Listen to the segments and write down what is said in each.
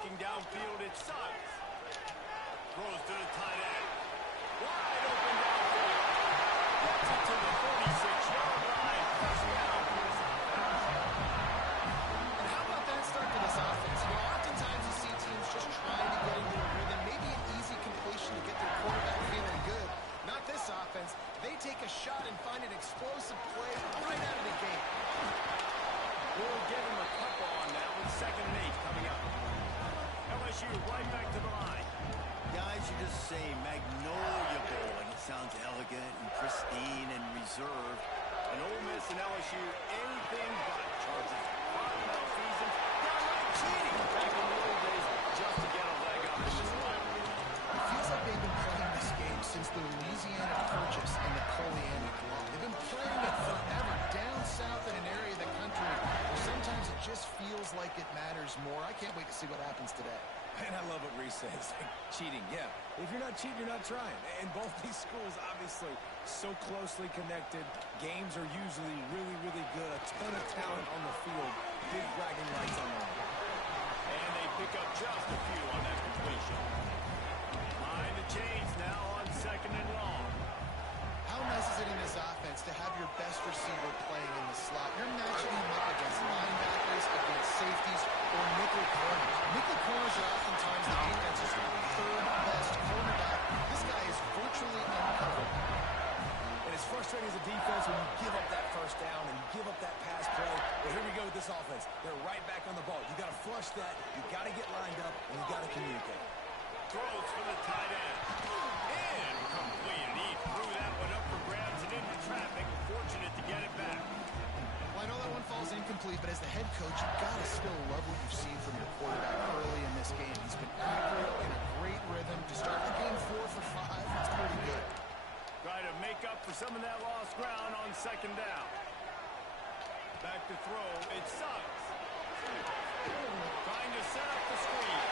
looking downfield. It's Suggs. Throws to the tight end. Wide open downfield. Gets it to the 46-yard line. First down for this offense. And how about that start to this offense? You know, oftentimes you see teams just trying to get into a rhythm, maybe an easy completion to get their quarterback feeling good. Not this offense. They take a shot and find an explosive play right out of the gate. We'll give him a couple on that with 2nd and 8 coming up. LSU right back to the line. Guys, you just say Magnolia Bowl, and it sounds elegant and pristine and reserved. And Ole Miss and LSU, anything but. Chargers five seasons, downright cheating back in the old days just to get a leg up in this rivalry. It feels like they've been playing this game since the Louisiana Purchase and the Napoleonic Law. They've been playing it forever down south in an area of the country where sometimes it just feels like it matters more. I can't wait to see what happens today. And I love what Reese says. Cheating, yeah. If you're not cheating, you're not trying. And both these schools, obviously, so closely connected. Games are usually really, really good. A ton of talent on the field. Big bragging rights on the line. And they pick up just a few on that completion. Behind the chains now on 2nd and long. How nice is it in this offense to have your best receiver playing in the slot? You're matching him up against linebackers, against safeties, or nickel corners. Nickel corners are oftentimes the defense's third best cornerback. This guy is virtually uncovered. And it's frustrating as a defense when you give up that first down and you give up that pass play. But here we go with this offense. They're right back on the ball. You got to flush that. You got to get lined up, and you got to communicate. Throws for the tight end. Incomplete. He threw that one up for grabs and into traffic. Fortunate to get it back. Well, I know that one falls incomplete, but as the head coach, you've got to still love what you've seen from your quarterback early in this game. He's been accurate in a great rhythm. To start the game 4 for 5, it's pretty good. Try to make up for some of that lost ground on 2nd down. Back to throw. It's Suggs. Trying to set up the screen.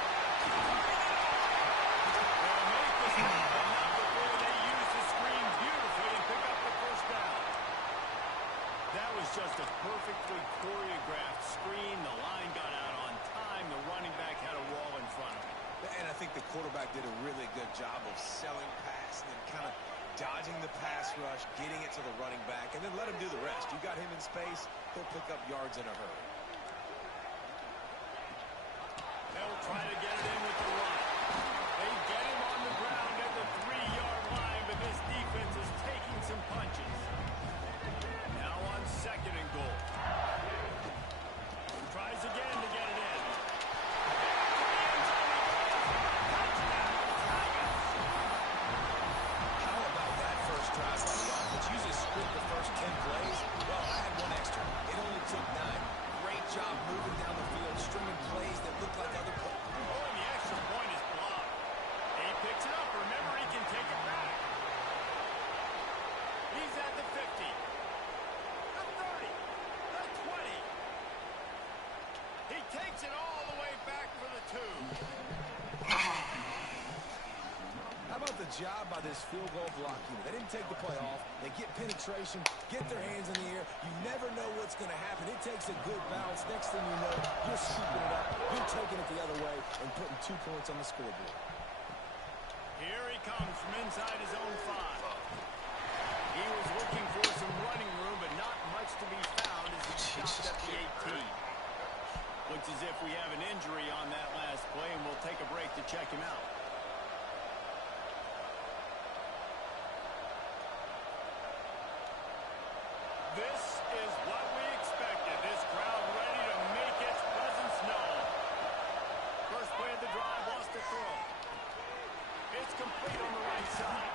They'll make the stop, but not before they use the screen beautifully and pick up the first down. That was just a perfectly choreographed screen. The line got out on time. The running back had a wall in front of him. And I think the quarterback did a really good job of selling pass and then kind of dodging the pass rush, getting it to the running back, and then let him do the rest. You got him in space, he'll pick up yards in a hurry. They'll try to get it in with the run. They get him on the ground at the 3-yard line, but this defense is taking some punches. Now on 2nd and goal. Tries again to get it in. How about that first drive by the offense? Usually split the first 10 plays. Well, I had one extra. It only took 9. Great job moving down the field, stringing plays that look like other plays. Oh, and the extra point is blocked. He picks it up. Remember, he can take it back. He's at the 50. The 30. The 20. He takes it all the way back for the 2. How about the job by this field goal block unit? They didn't take the play off. They get penetration, get their hands in the air. You never know what's going to happen. It takes a good bounce. Next thing you know, you're scooping it up. You're taking it the other way and putting 2 points on the scoreboard. Here he comes from inside his own 5. He was looking for some running room, but not much to be found as he stopped at the 18. Looks as if we have an injury on that last play, and we'll take a break to check him out. This is what we expected. This crowd ready to make its presence known. First play of the drive, lost the throw. It's complete on the right side.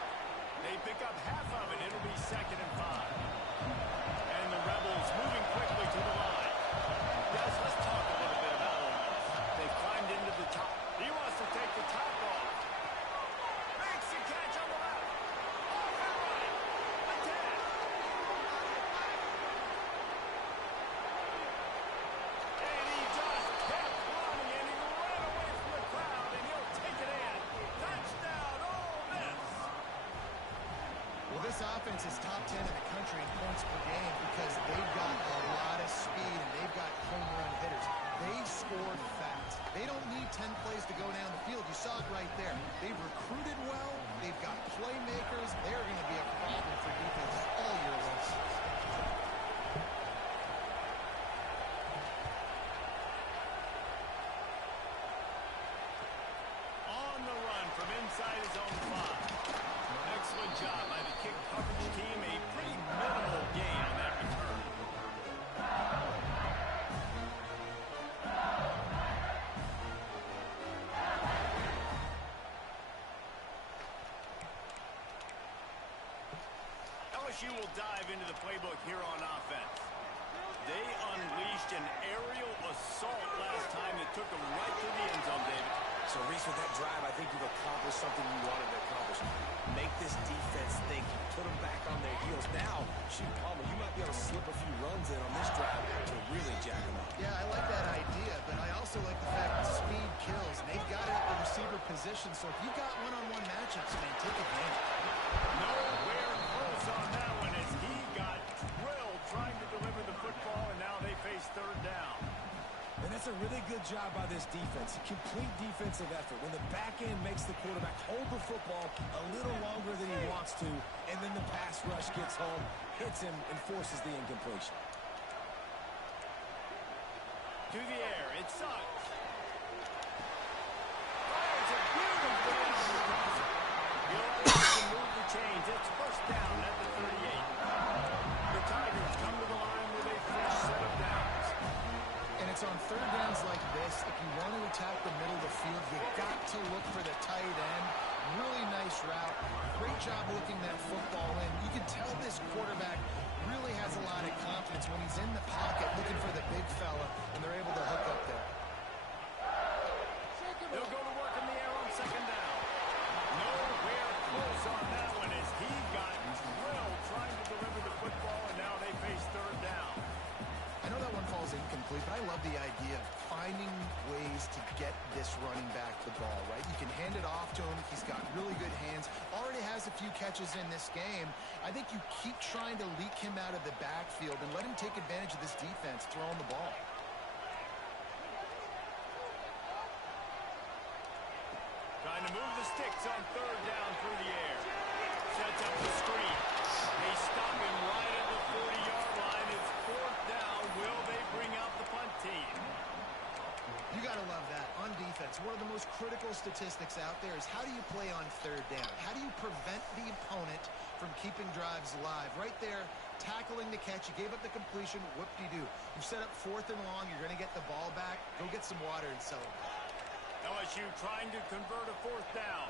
They pick up half of it. It'll be 2nd and 5. And the Rebels moving quickly to the line. Guys, let's talk a little bit about Ole Miss. They've climbed into the top. He wants to take the top off. Makes the catch on the left. Off and running. Attack. And he just kept running, and he ran away from the crowd, and he'll take it in. Touchdown, Ole Miss. Well, this offense is top 10 in the country in points per game because they've got a lot of speed and they've got home run hitters. They've scored fast. They don't need 10 plays to go down the field. You saw it right there. They've recruited well. They've got playmakers. They're going to be a problem for defense all year long. On the run from inside his own 5. Excellent job by the kick coverage team. A pretty minimal gain on that return. LSU will dive into the playbook here on offense. They unleashed an aerial assault last time that took them right to the end zone, David. So, Reese, with that drive, I think you've accomplished something you wanted to accomplish. Make this defense think. Put them back on their heels. Now, shoot, Palmer, you might be able to slip a few runs in on this drive to really jack them up. Yeah, I like that idea, but I also like the fact that speed kills. And they've got it at the receiver position, so if you've got one-on-one matchups, man, take advantage. Nowhere close on that one as he got drilled trying to deliver the football, and now they face third down. And that's a really good job by this defense. Complete defensive effort. When the back end makes the quarterback hold the football a little longer than he wants to, and then the pass rush gets home, hits him, and forces the incompletion. To the air, it sucks. Fires it beautifully out of the crosser. He'll have to move the chains. It's first down at the 38. The Tigers come to the line with a fresh set of downs. And it's on third downs like this. If you want to attack the middle of the field, you got to look for the tight end. Really nice route. Great job looking that football in. You can tell this quarterback really has a lot of confidence when he's in the pocket looking for the big fella, and they're able to hook up there. They'll go to work in the air on second down. Nowhere close on that one as he got drilled trying to deliver the football, and now they face third down. I know that one falls incomplete, but I love the idea of finding ways to get this running back the ball, right? You can hand it off to him. He's got really good hands. Already has a few catches in this game. I think you keep trying to leak him out of the backfield and let him take advantage of this defense throwing the ball. Trying to move the sticks on third down through the air. Sets up the screen. They stop him right at the 40-yard line. It's fourth down. Will they bring out the punt team? You got to love that. On defense, one of the most critical statistics out there is how do you play on third down? How do you prevent the opponent from keeping drives alive? Right there, tackling the catch. You gave up the completion. Whoop-de-doo. You set up fourth and long. You're going to get the ball back. Go get some water and celebrate. LSU trying to convert a fourth down.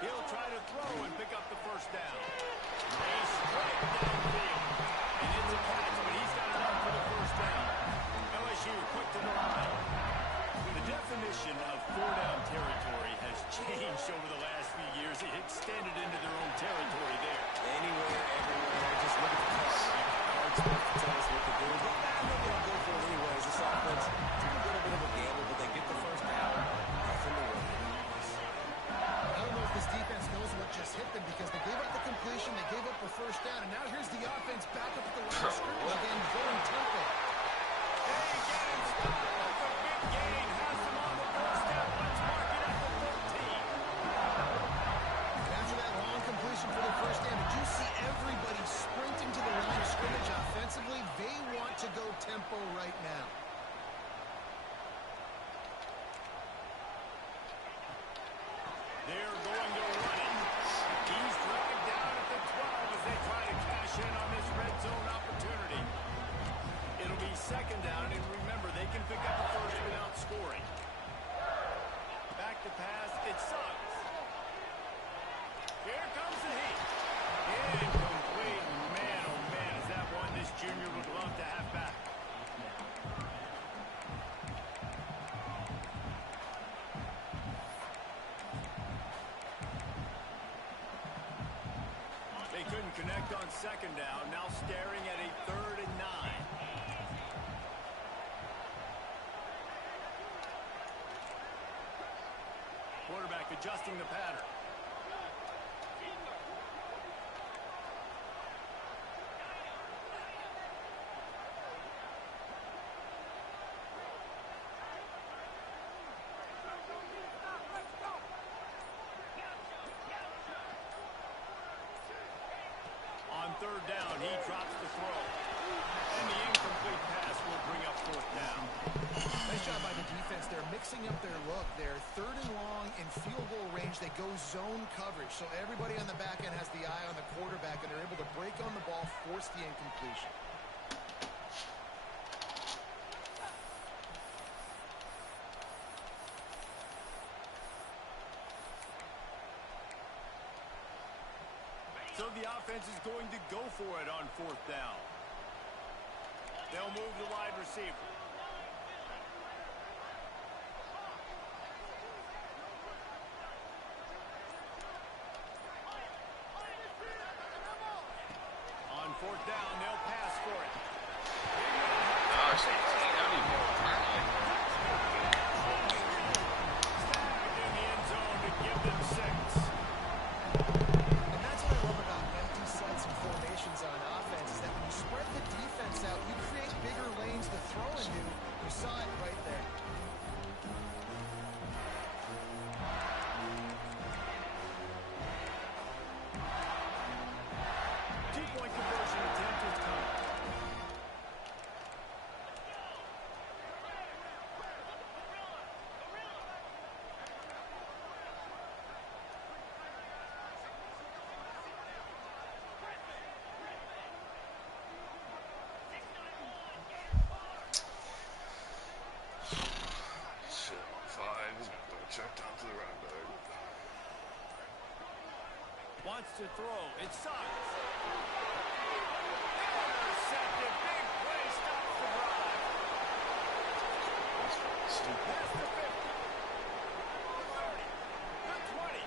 He'll try to throw and pick up the first down. A strike downfield. And it's a catch, but he's got enough for the first down. LSU quick to the line. The definition of four-down territory has changed over the last few years. It extended into their own territory there. Anywhere, everywhere, just look at the clock. Our experts can tell us what to do. But I'm not going to go for it anyways. This offense took a little bit of a gamble, but they get the first down. Nothing to worry about. I don't know if this defense knows what just hit them because they gave up the completion, they gave up the first down, and now here's the offense back up at the line of scrimmage again, going tempo. They get him stopped. That's a big gain. Has him on the doorstep. Let's mark it at the 13. And after that long completion for the first down, did you see everybody sprinting to the line of scrimmage offensively? They want to go tempo right now. They're going to run it. He's dragged down at the 12 as they try to cash in on this red zone opportunity. It'll be second down, and remember, they can pick up the first without scoring. Back to pass. It sucks. Here comes the heat. Incomplete. Man, oh man, is that one this junior would love to have back. They couldn't connect on second down. Now staring at a 3rd and 9. adjusting the pattern. On third down, he drops the throw. And the incomplete pass will bring up fourth down. Nice job by the defense. They're mixing up their look. They're third and long in field goal range. They go zone coverage. So everybody on the back end has the eye on the quarterback, and they're able to break on the ball, force the incompletion. So the offense is going to go for it on fourth down. They'll move the wide receiver. On fourth down, they'll pass for it. Gosh, I don't even Snagged in the end zone to give them 6. And that's what I love about empty sets and formations on offense, is that when you spread the defense out, you create bigger lanes to throw into. You saw it right there. Two-point conversion attempt is coming. shit on 5. He's gonna throw a check down to the running back. Wants to throw. It's Suggs. Intercepted. Big play. Stops the drive. That's fucking stupid. Past the 50. The 30. The 20.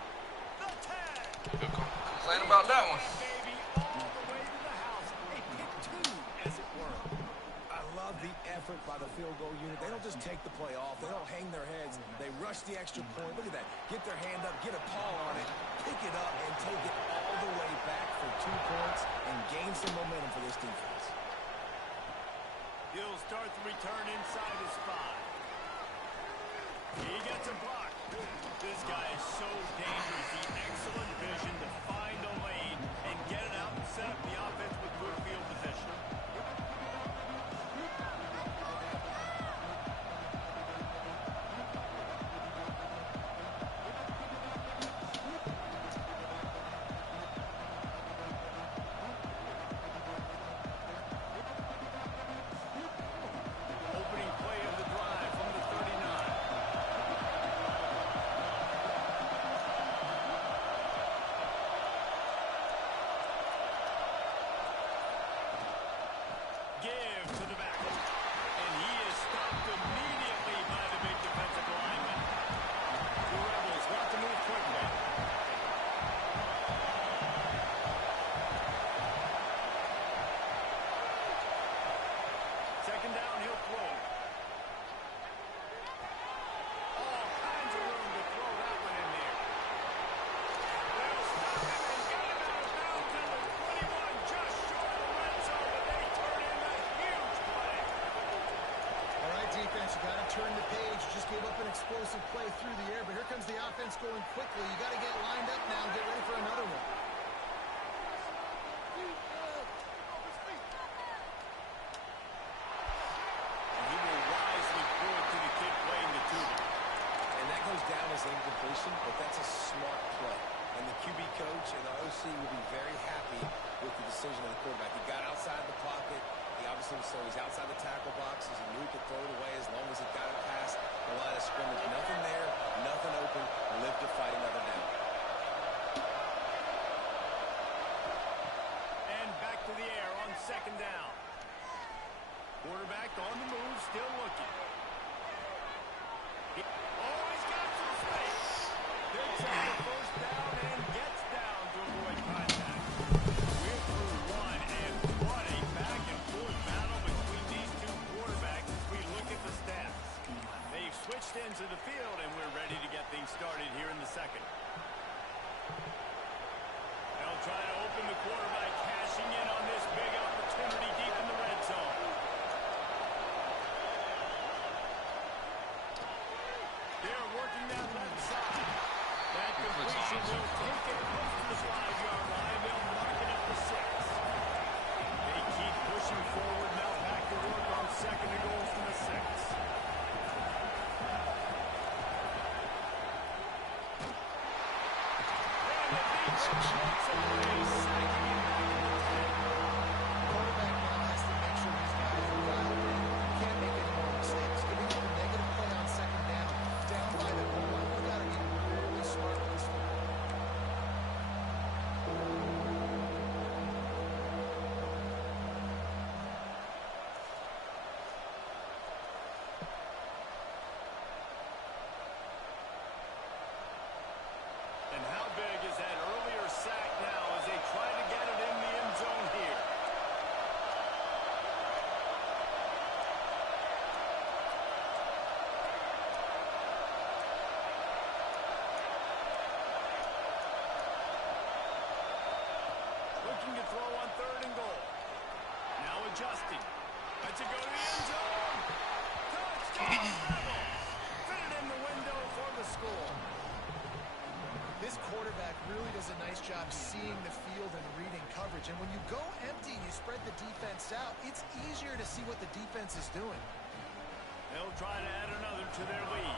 The 10. Good complain about that one. Baby, all the way to the house. A pick 2, as it were. I love the effort by the field goal unit. They don't just take the play off. They don't hang their heads. They rush the extra point. Look at that. Get their hand up, get a paw on it, pick it up, and take it all the way back for 2 points and gain some momentum for this defense. He'll start the return inside his 5. He gets a block. This guy is so dangerous. The excellent vision to find a lane and get it out and set up the offense with good field position. Opening play of the drive from the 39. Give to the back. And he is stopped immediately by the big defensive lineman. The Rebels want to move quickly. Second down, he'll throw. All kinds of room to throw that one in there. They'll stop him and get him out of bounds at the 21, just short of the red zone, but they turn in a huge play. All right, defense, you got to turn the page. You just gave up an explosive play through the air, but here comes the offense going quickly. You got to get lined up now and get ready for another one. And he will wisely throw it to the kid playing the tuba. And that goes down as incompletion, but that's a smart play. And the QB coach and the OC will be very happy with the decision of the quarterback. He got outside the pocket. He obviously was so he's outside the tackle boxes. He knew he could throw it away as long as he got it past the line of scrimmage. Nothing there, nothing open. Live to fight another down. And back to the air on second down. Quarterback on the move, still looking. Oh, he's got some space. Picks up the first down and gets down to avoid contact. We're through one, and what a back-and-forth battle between these two quarterbacks as we look at the stats. They've switched ends of the field, and we're ready to get things started here in the second. They'll try to open the quarter by cashing in on this big opportunity deep in the red zone. They're working that left side. That completion will take it close to the 5-yard line. They'll mark it up to 6. They keep pushing forward. Now back to work on second and goal from the 6. Quarterback now has to make sure these guys are dialed in. Can't make any more mistakes. Giving up a negative play on second down by the goal line. You've got to be really smart with this one. And how big is that earlier sack now as they try to get it in the end zone here? Looking to throw on third and goal. Now adjusting. Lets it go to the end zone. Touchdown, Rebels. Fit it in the window for the score. This quarterback really does a nice job seeing the field and reading coverage. And when you go empty and you spread the defense out, it's easier to see what the defense is doing. They'll try to add another to their lead.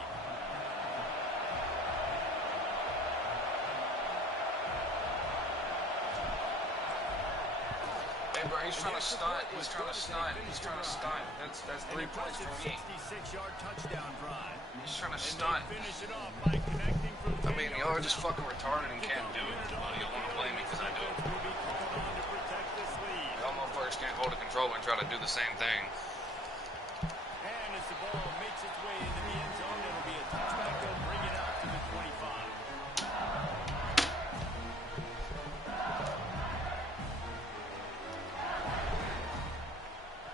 Hey, bro, he's trying to stunt. He's trying to stunt. He's trying to stunt. That's 3 points for me. 66-yard touchdown drive. He's trying to stunt. Finish it off by connecting from I mean, y'all are just fucking retarded and can't do it. But you want to blame me because I do it. Will be called on to protect this lead. Y'all motherfuckers can't hold a controller and try to do the same thing. And as the ball makes its way into the end zone, it'll be a touchback. They'll bring it out to the 25.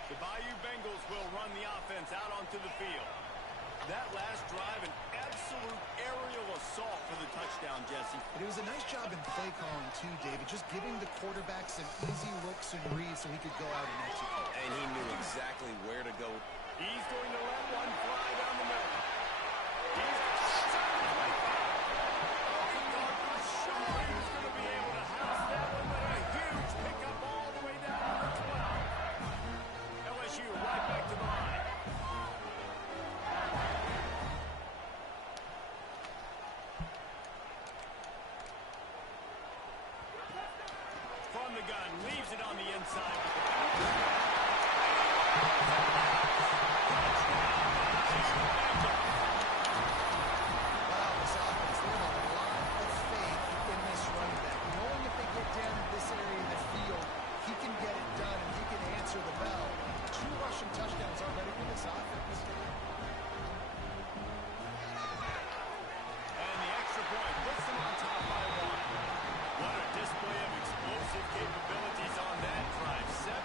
The Bayou Bengals will run the offense out onto the field. That last drive, an absolute aerial assault for the touchdown, Jesse. But it was a nice job in play calling too, David. Just giving the quarterback some easy looks and reads so he could go out and execute. And he knew exactly where to go. He's going to let one fly down the middle. He's outside the 25. Oh, he thought for sure he was going to be able to house that one, but a huge pickup all the way down to the 12. LSU right back to the line. From the gun, leaves it on the inside. Wow, this offense, they have a lot of faith in this running back. Knowing if they get down to this area of the field, he can get it done and he can answer the bell. 2 rushing touchdowns already for this offense. And the extra point puts them on top by 1. What a display of explosive capabilities on that drive. 75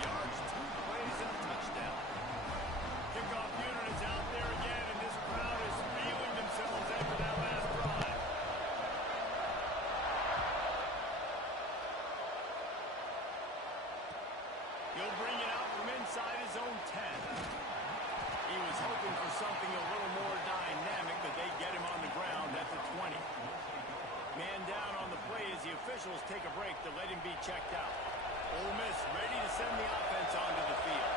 yards, 2 plays, and a touchdown. Kickoff unit is out there again, and this crowd is feeling themselves after that last drive. He'll bring it out from inside his own 10. He was hoping for something a little more dynamic, but they get him on the ground at the 20. Man down on the play as the officials take a break to let him be checked out. Ole Miss ready to send the offense onto the field.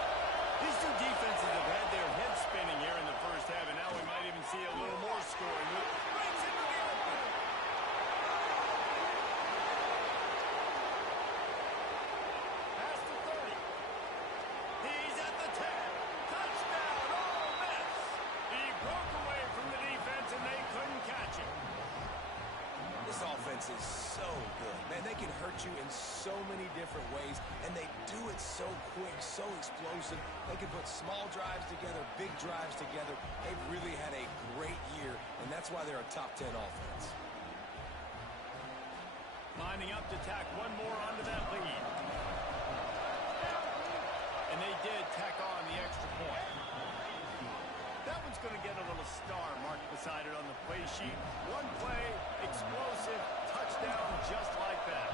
These two defenses have had their heads spinning here in the first half, and now we might even see a little more scoring. Breaks into the open. Past the 30. He's at the 10. Touchdown, Ole Miss. He broke away from the defense, and they couldn't catch him. This offense is so good. Man, they can hurt you in so many different ways, and they do it so quick, so explosive. They can put small drives together, big drives together. They've really had a great year, and that's why they're a top 10 offense. Lining up to tack one more onto that lead. And they did tack on the extra point. That one's going to get a little star marked beside it on the play sheet. One play, explosive, touchdown just like that.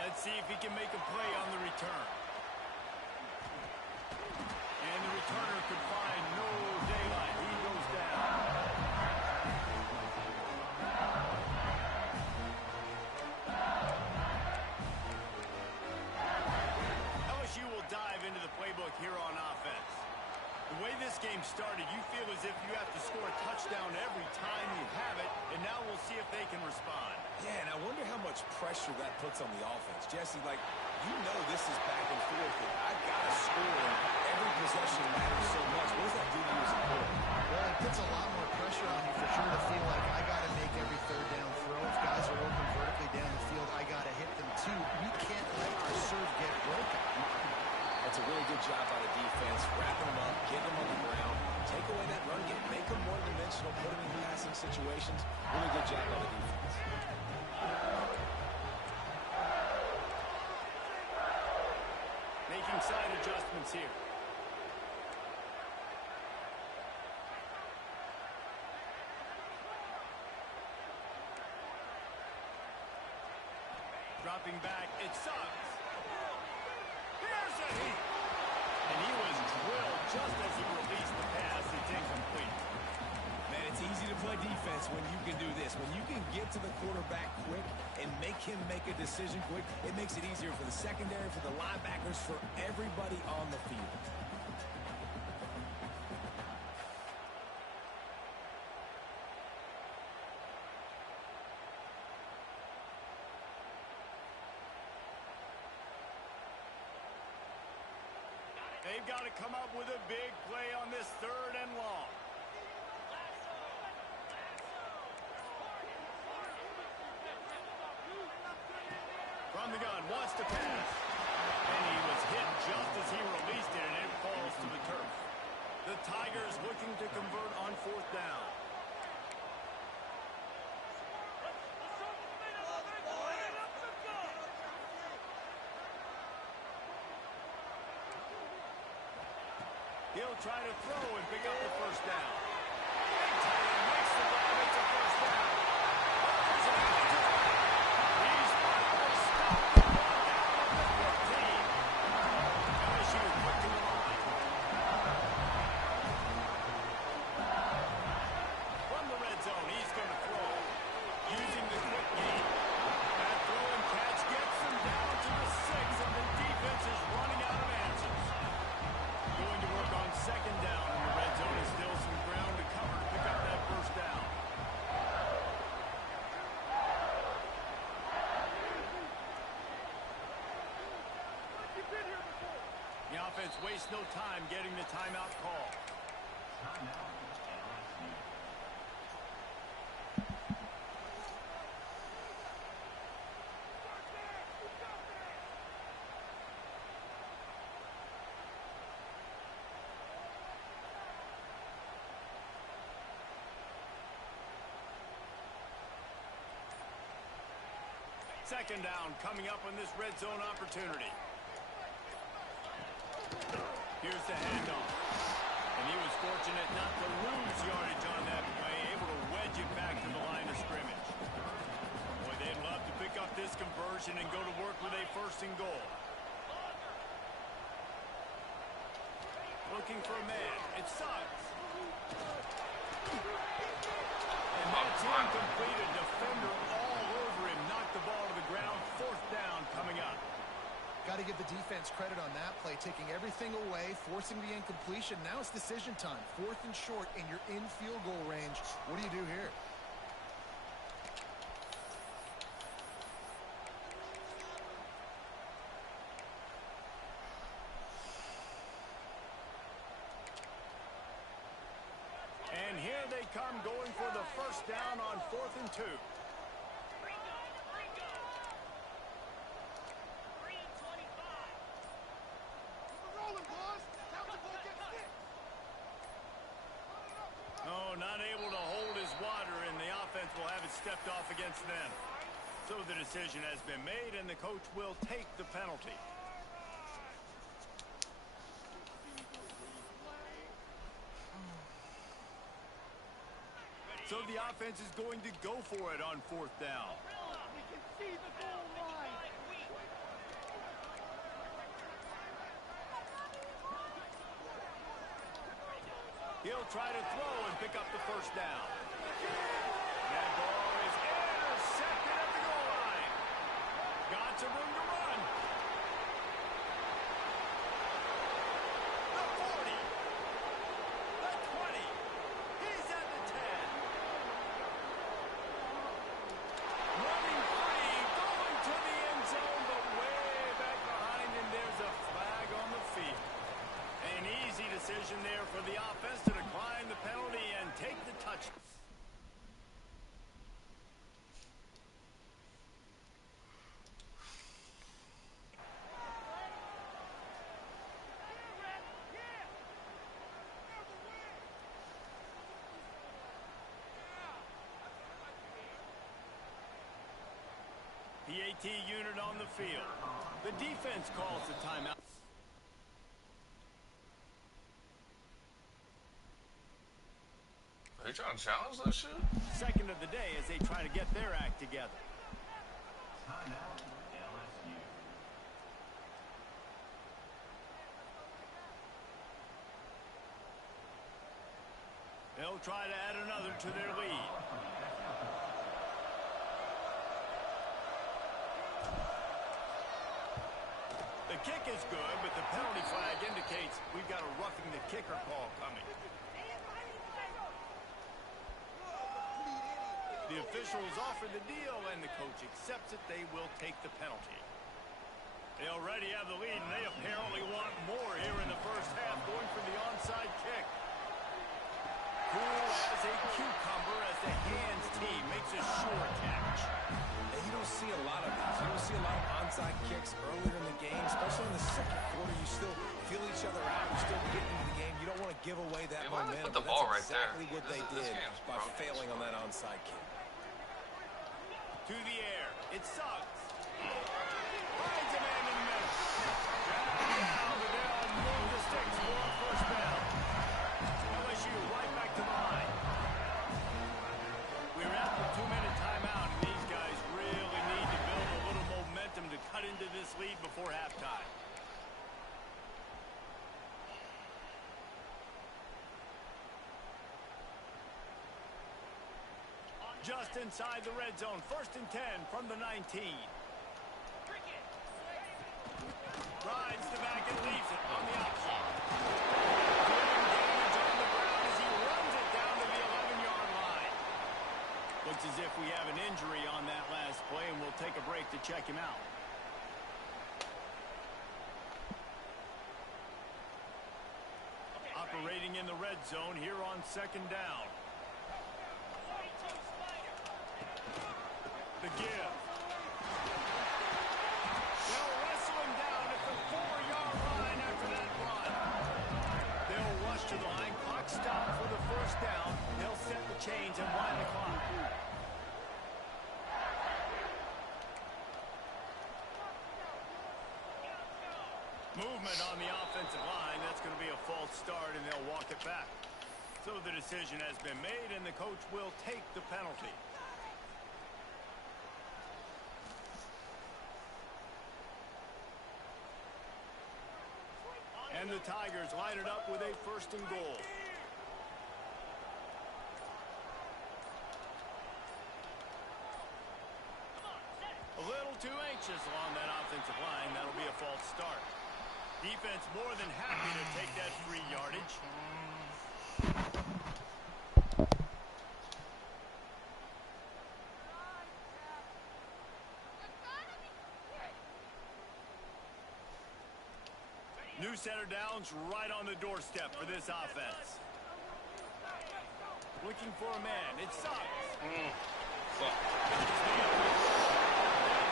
Let's see if he can make a play on the return. And the returner could find no daylight. He goes down. LSU will dive into the playbook here on offense. The way this game started, you feel as if you have to score a touchdown every time you have it, and now we'll see if they can respond. Yeah, and I wonder how much pressure that puts on the offense. Jesse, like, you know this is back and forth. I've got to score. Every possession matters so much. What does that do to you as a player? Well, it puts a lot more pressure on you for sure to feel like I got to make every third down throw. If guys are open vertically down the field, I got to hit them too. We can't let our serve get broken. That's a really good job by the defense. Wrapping them up, getting them on the ground, take away that run game, make them one-dimensional, put them in passing situations. Really good job by the defense. Making side adjustments here. Dropping back, it sucks. Here's a hit. And he was drilled just as he released the pass. It's incomplete. Man, it's easy to play defense when you can do this. When you can get to the quarterback quick and make him make a decision quick, it makes it easier for the secondary, for the linebackers, for everybody on the field. They've got to come up with a big play on this third and long. From the gun, wants to pass. And he was hit just as he released it, and it falls to the turf. The Tigers looking to convert on fourth down. He'll try to throw and pick up the first down. Big tight end makes the ball, makes a first down. He's finally stopped and brought down at the 15. LSU quick to the line. From the red zone, he's going to throw. Using the quick game. That throw and catch gets him down to the 6, and the defense is running out of answers. Going to work on second down in the red zone. Is still some ground to cover to pick up that first down. The offense wastes no time getting the timeout call. Second down coming up on this red zone opportunity. Here's the handoff. And he was fortunate not to lose yardage on that play, able to wedge it back to the line of scrimmage. Boy, they'd love to pick up this conversion and go to work with a first and goal. Looking for a man. It sucks. And that's incomplete. A defender all over him. Knocked the ball to the ground. Fourth down coming up. Got to give the defense credit on that play, taking everything away, forcing the incompletion. Now it's decision time. Fourth and short, and you're in field goal range. What do you do here? And here they come, going for the first down on 4th and 2. Oh, not able to hold his water, and the offense will have it stepped off against them. So the decision has been made, and the coach will take the penalty. So the offense is going to go for it on 4th down. We can see the goal line. He'll try to throw and pick up the 1st down. That ball is intercepted at the goal line. Got some room to run. The 40. The 20. He's at the 10. Running free, going to the end zone, but way back behind him, there's a flag on the field. An easy decision there for the offense to decline the penalty and take the touch. PAT unit on the field. The defense calls the timeout. Are you trying to challenge that shit? Second of the day as they try to get their act together. They'll try to add another to their lead. The kick is good, but the penalty flag indicates we've got a roughing the kicker call coming. The officials offer the deal, and the coach accepts it. They will take the penalty. They already have the lead, and they apparently want more here in the 1st half, going for the onside kick. Cool as a cucumber as the hands team makes a sure catch. And you don't see a lot of these. You don't see a lot of onside kicks earlier in the game, especially in the 2nd quarter. You still feel each other out. You're still getting into the game. You don't want to give away that Why momentum. put the ball right That's exactly there? what they This did game's by broken. failing on that onside kick. To the air. It sucks. Finds a man in the middle. Dragged down, but they'll move the sticks for a 1st down. LSU right back to the line. We're at the 2-minute timeout, and these guys really need to build a little momentum to cut into this lead before halftime. Just inside the red zone. 1st and 10 from the 19. Rides the back and leaves it on the option. Doing damage on the ground as he runs it down to the 11-yard line. Looks as if we have an injury on that last play, and we'll take a break to check him out. Operating in the red zone here on 2nd down. The give. They'll wrestle him down at the 4-yard line after that run. They'll rush to the line. Clock stop for the 1st down. They'll set the chains and wind the clock. Movement on the offensive line. That's going to be a false start, and they'll walk it back. So the decision has been made, and the coach will take the penalty. And the Tigers line it up with a 1st and goal. A little too anxious along that offensive line. That'll be a false start. Defense more than happy to take that free yardage. New center downs right on the doorstep for this offense. Looking for a man. It sucks. Fuck. That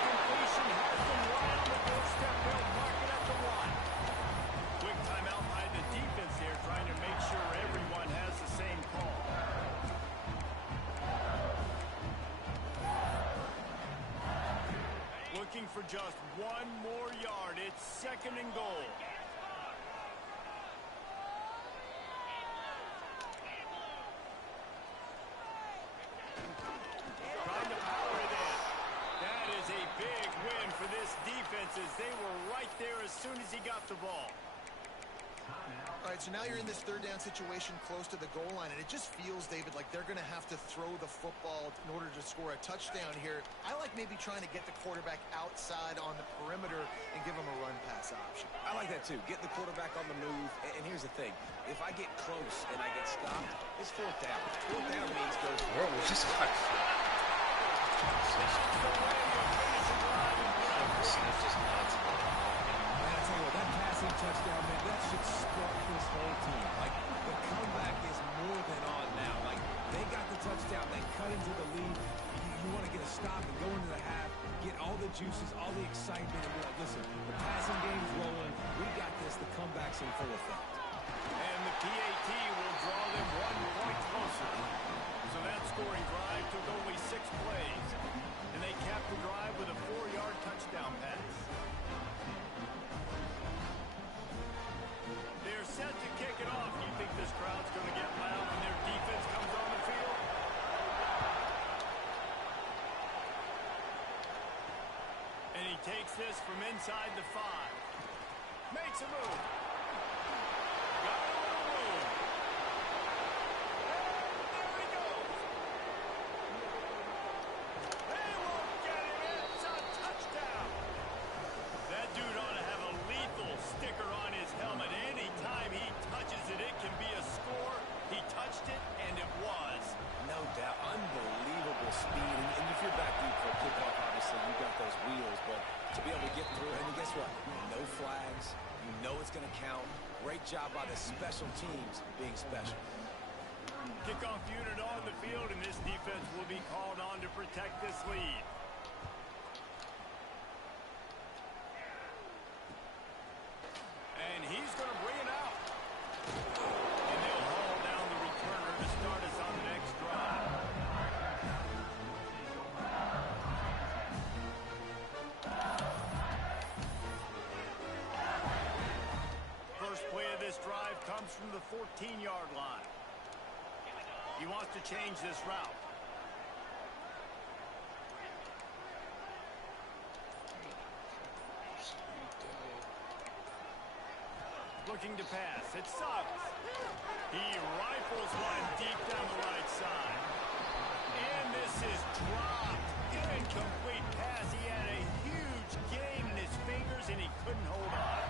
completion has them right on the doorstep. They'll mark it at the 1. Quick timeout by the defense there, trying to make sure everyone has the same call. Looking for just 1 more yard. It's 2nd and goal. for this defense is they were right there as soon as he got the ball. All right, so now you're in this third down situation close to the goal line, and it just feels, David, like they're going to have to throw the football in order to score a touchdown here. I like maybe trying to get the quarterback outside on the perimeter and give him a run-pass option. I like that, too. Get the quarterback on the move. And here's the thing. If I get close and I get stopped, it's fourth down. Fourth down means go. Bro, we just got... That passing touchdown, man, that should spark this whole team. Like, the comeback is more than on now. Like, they got the touchdown. They cut into the lead. You want to get a stop and go into the half, get all the juices, all the excitement, and be like, listen, the passing game's rolling. We got this. The comeback's in full effect. And the PAT will draw them 1 point closer. So that scoring drive took only 6 plays. And they capped the drive with a 4-yard touchdown pass. They're set to kick it off. Do you think this crowd's going to get loud when their defense comes on the field? And he takes this from inside the 5. Makes a move. Got a little room. And there he goes. They won't get him in. It's a touchdown. That dude ought to have a lethal sticker on his helmet. Anytime he touches it, it can be a score. He touched it, and it was. No doubt. Unbelievable speed. And if you're back deep for a kickoff, obviously, you got those wheels. But to be able to get through, and guess what? No flags. You know it's going to count. Great job by the special teams being special. Kickoff unit on the field, and this defense will be called on to protect this lead. And he's going to bring it out. And they'll haul down the returner to start us on the next drive. First play of this drive comes from the 14-yard line. He wants to change this route. Looking to pass. It's Suggs. He rifles one deep down the right side. And this is dropped. Incomplete pass. He had a huge gain in his fingers, and he couldn't hold on.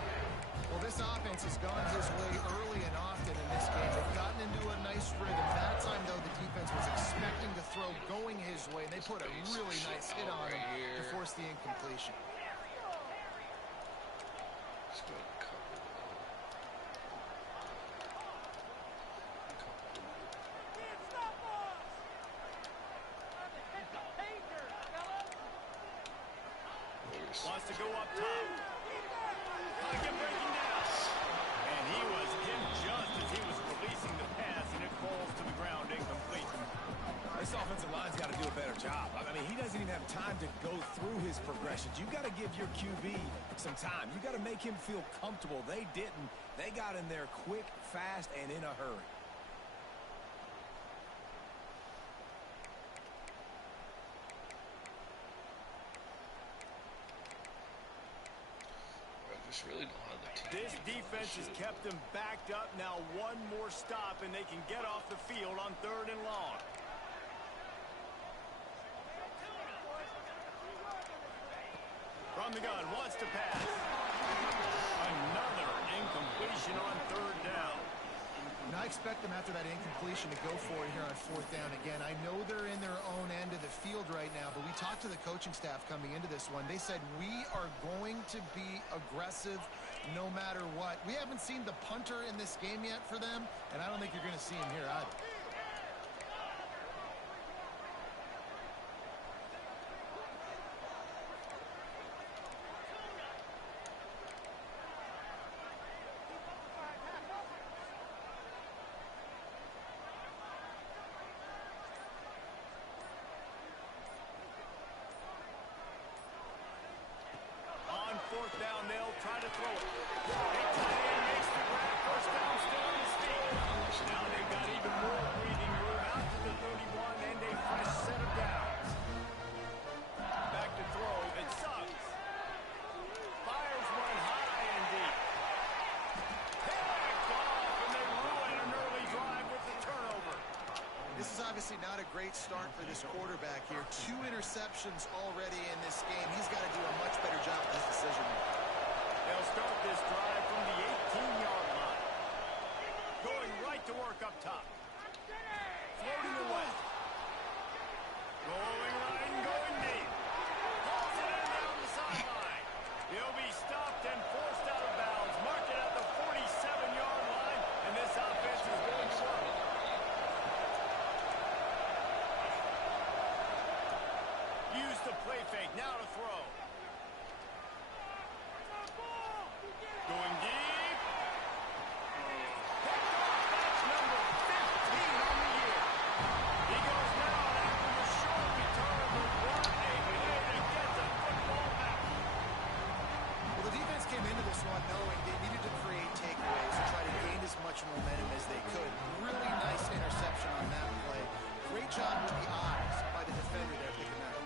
Well, this offense has gone his way early and often in this game. They've gotten into a nice rhythm. That time, though, the defense was expecting to throw going his way. They put a really nice hit on him to force the incompletion. Wants to go up top. Pocket breaking down. And he was in just as he was releasing the pass, and it falls to the ground incomplete. This offensive line's got to do a better job. I mean, he doesn't even have time to go through his progressions. You got to give your QB some time. You got to make him feel comfortable. They didn't. They got in there quick, fast, and in a hurry. Really don't have the team. This defense has kept them backed up. Now one more stop, and they can get off the field on 3rd and long. From the gun, wants to pass. Another incompletion on 3rd down. And I expect them after that incompletion to go for it here on 4th down again. I know they're in their own end of the field right now, but we talked to the coaching staff coming into this one. They said, we are going to be aggressive no matter what. We haven't seen the punter in this game yet for them, and I don't think you're going to see him here either. Try to throw it. Big tight end makes the grab. First down, still on his feet. Now they've got even more breathing room out to the 31 and a fresh set of downs. Back to throw. It's Suggs. This is obviously not a great start for this quarterback here. 2 interceptions already in this game. He's got to do a much better job with his decision-making. They'll start this drive from the 18-yard line. Going right to work up top. Floating away. Rolling right and going deep. Pulls it in down the sideline. He'll be stopped and forced out of bounds. Marked it at the 47-yard line, and this offense is going to work. Use the play fake. Now to throw. Going deep. Picked off. That's number 15 on the year. He goes down after the short return. What a play to get the football back. Well, the defense came into this one knowing they needed to create takeaways and try to gain as much momentum as they could. Really nice interception on that play. Great job with the eyes by the defender there picking that up.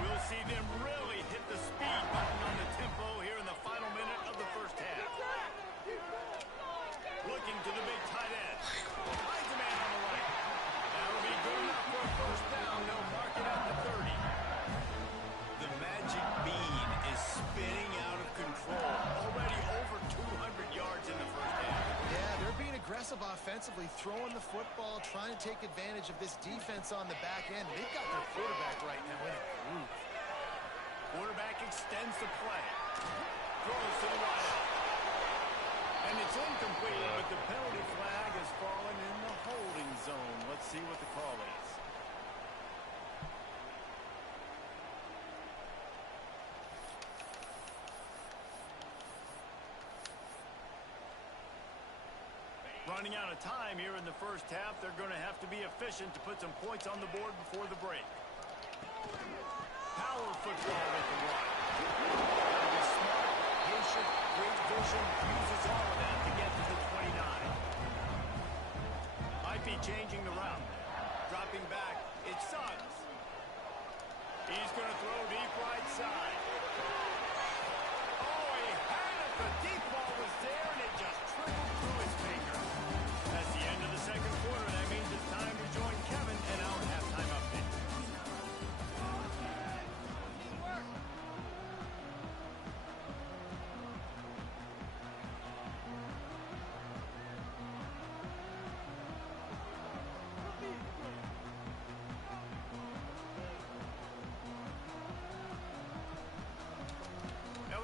We'll see them really hit the speed button on the tempo here in the final minute of the first half. Looking to the big tight end. Finds a man on the right. That'll be good enough for a first down. They'll mark it at the 30. The magic bean is spinning out of control. Already over 200 yards in the first half. Yeah, they're being aggressive offensively, throwing the football, trying to take advantage of this defense on the back end. They've got their quarterback right now in a groove. Quarterback extends the play. Throws to the wideout. And it's incomplete, but the penalty flag has fallen in the holding zone. Let's see what the call is. Running out of time here in the first half. They're going to have to be efficient to put some points on the board before the break. Power football with the run. Gotta be smart, patient, great vision, uses all of that to get to the 29. Might be changing the route. Dropping back, it's Suggs. He's going to throw deep right side. Oh, he had it. The deep ball was there, and it just trickled through his fingers. That's the end of the second quarter. That means it's time to join Kevin and our halftime update.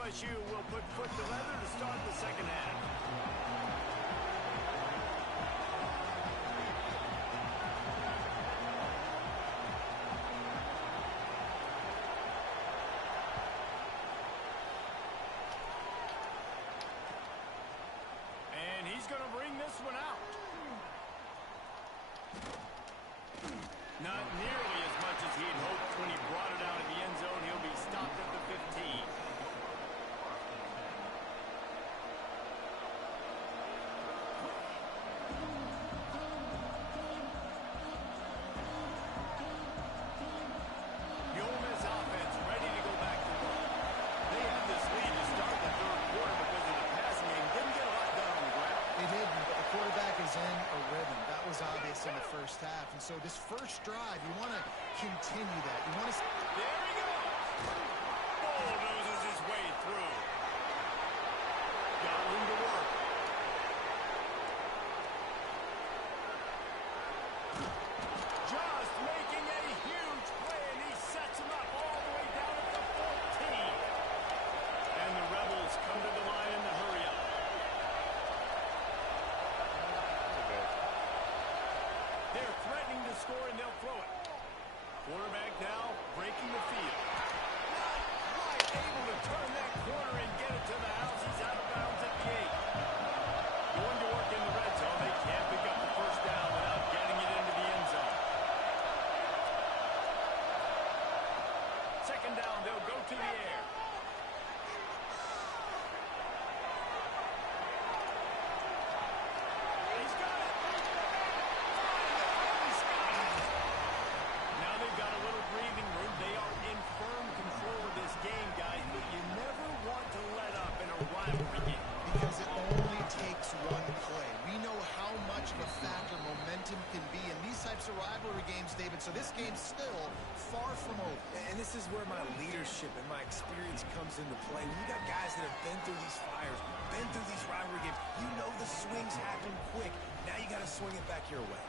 LSU will put foot to leather to start the second half. And he's going to bring this one out. Not nearly as much as he had hoped when he brought it out of the end zone. He'll be stopped at the 15. The Ole Miss offense ready to go back to work. They had this lead to start the third quarter because of the passing game. Didn't get a lot done on the ground. They didn't, but the quarterback is in a rhythm. That was obvious in the first half. And so this first drive, you want to continue that. You want to... There he goes. Bulldozes his way through. Got room to work. Just making a huge play, and he sets him up all the way down at the 14. And the Rebels come to the line in the hurry-up. They're threatening to score, and they'll throw it. Quarterback now breaking the field. Not quite able to turn that corner and get it to the house. He's out of bounds at the 8. Going to work in the red zone. They can't pick up the first down without getting it into the end zone. Second down, they'll go to the air. He's got it. Now they've got a little breathing room. They are in firm control of this game, guys, but you never want to let up in a rivalry game. Because it only takes one play. We know how much of a factor momentum can be in these types types of rivalry games, David, so this game's still far from over. And this is where my leadership and my experience comes into play. When you got guys that have been through these fires, been through these rivalry games, you know the swings happen quick. Now you got to swing it back your way.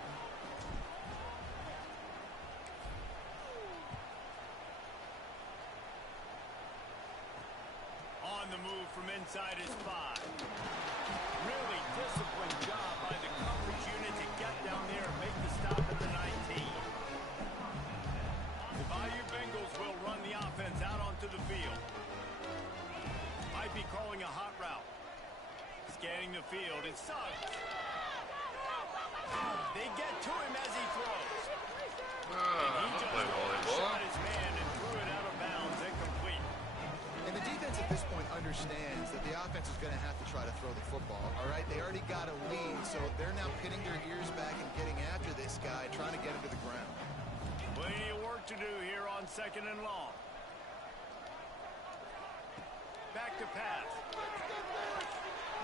On the move from inside his 5. Really disciplined job by the coverage unit to get down there and make the stop at the 19. The Bayou Bengals will run the offense out onto the field. Might be calling a hot route. Scanning the field, it's Suggs. They get to him as he throws. And he just overshot his man and threw it out of bounds incomplete. And the defense at this point understands that the offense is going to have to try to throw the football, all right? They already got a lead, so they're now pinning their ears back and getting after this guy, trying to get him to the ground. Plenty of work to do here on 2nd and long. Back to pass.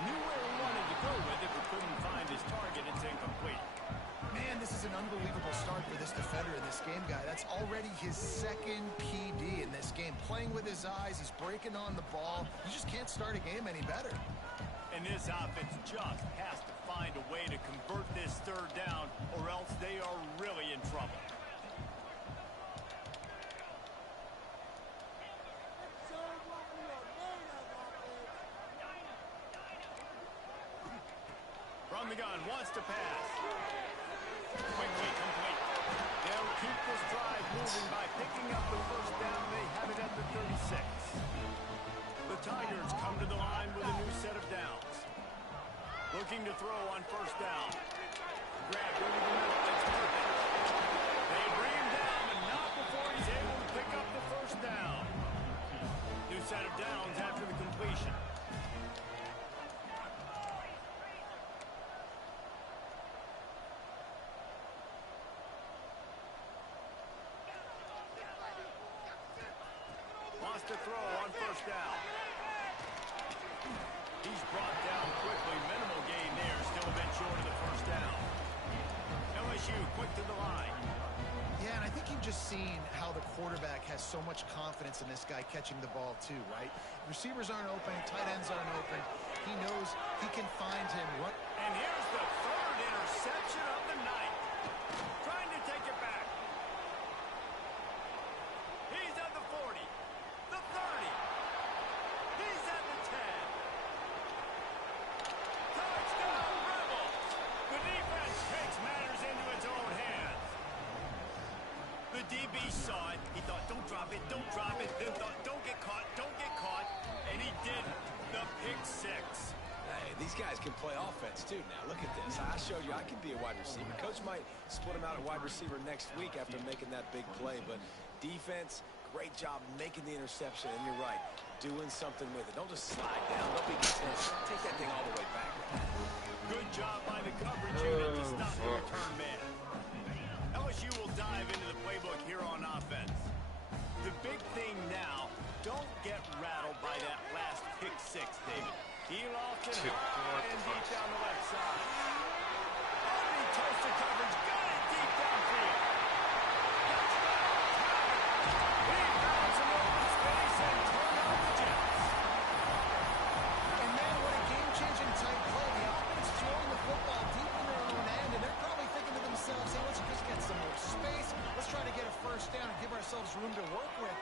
Knew where he wanted to go with it, but couldn't find his target. It's incomplete. Man, this is an unbelievable start for this defender in this game, guy. That's already his 2nd PD in this game. Playing with his eyes, he's breaking on the ball. You just can't start a game any better. And this offense just has to find a way to convert this 3rd down, or else they are really in trouble. From the gun, wants to pass. Quickly complete. They'll keep this drive moving by picking up the 1st down. They have it at the 36. The Tigers come to the line with a new set of downs. Looking to throw on 1st down. Grab over the middle. It's perfect. They bring him down, and not before he's able to pick up the 1st down. New set of downs after the completion. Wants to throw on 1st down. He's brought down quickly. Minimal gain there. Still a bit short of the 1st down. LSU quick to the line. Yeah, and I think you've just seen how the quarterback has so much confidence in this guy catching the ball too, right? Receivers aren't open, tight ends aren't open. He knows he can find him. And here's the 3rd interception of the night. Trying to take it back. He's at the 40. The 30. He's at the 10. Touchdown, Rebels. The defense takes matters into its own hands. The DB saw it. He thought, don't drop it, don't drop it. Then thought, don't get caught, don't get caught. And he did the pick 6. Hey, these guys can play offense, too. Now, look at this. I showed you I can be a wide receiver. Coach might split him out at wide receiver next week after making that big play. But defense, great job making the interception. And you're right, doing something with it. Don't just slide down. Don't be content. Take that thing all the way back. Good job by the coverage unit to stop the return man. LSU will dive into the playbook here on offense. The big thing now, don't get rattled by that last pick 6, David. Heel off and high and deep down the left side. Already toasted coverage, got it deep downfield. He found some open space and turned on the Jets. And man, what a game-changing type play. The offense throwing the football deep in their own end, and they're probably thinking to themselves, hey, let's just get some more space. Let's try to get a 1st down and give ourselves room to work with.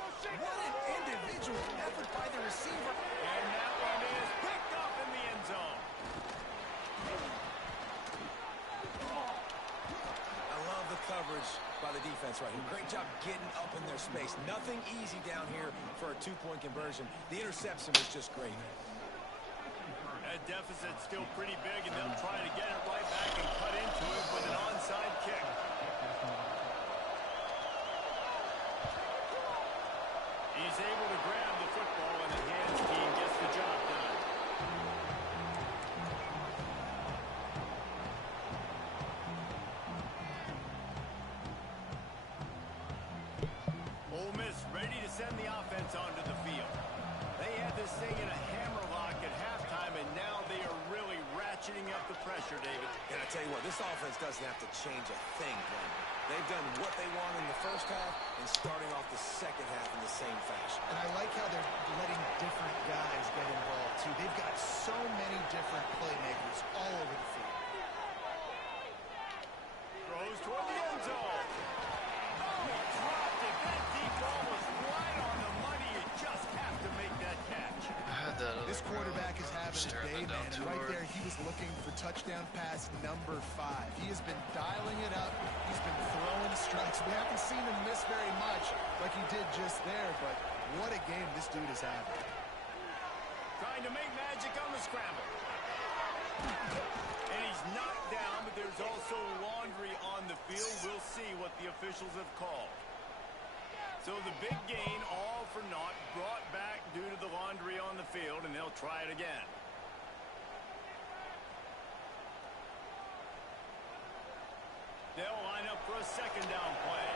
What an individual effort by the receiver. And that one is picked up in the end zone. I love the coverage by the defense right here. Great job getting up in their space. Nothing easy down here for a 2-point conversion. The interception was just great. That deficit's still pretty big, and they'll try to get it right back and cut into it with an onside kick. He's able to grab the football, and the hands team gets the job done. Ole Miss ready to send the offense onto the field. They had this thing in a hammerlock at halftime, and now they are really ratcheting up the pressure, David. And I tell you what, this offense doesn't have to change a thing, Glenn. They've done what they want in the first half and starting off the second half in the same fashion. And I like how they're letting different guys get involved, too. They've got so many different playmakers all over the field. Throws toward the end zone. Oh, he dropped it. That deep ball was right on the money. You just have to make that catch. I had that other This quarterback is having a staring day, that down man. too And right hard. there, he was looking for touchdown pass number 5. He has been dialing it up. He's been throwing strikes. We haven't seen him miss very much like he did just there, but what a game this dude is having. Trying to make magic on the scramble. And he's knocked down, but there's also laundry on the field. We'll see what the officials have called. So the big gain, all for naught, brought back due to the laundry on the field, and they'll try it again. They'll line up for a second down play.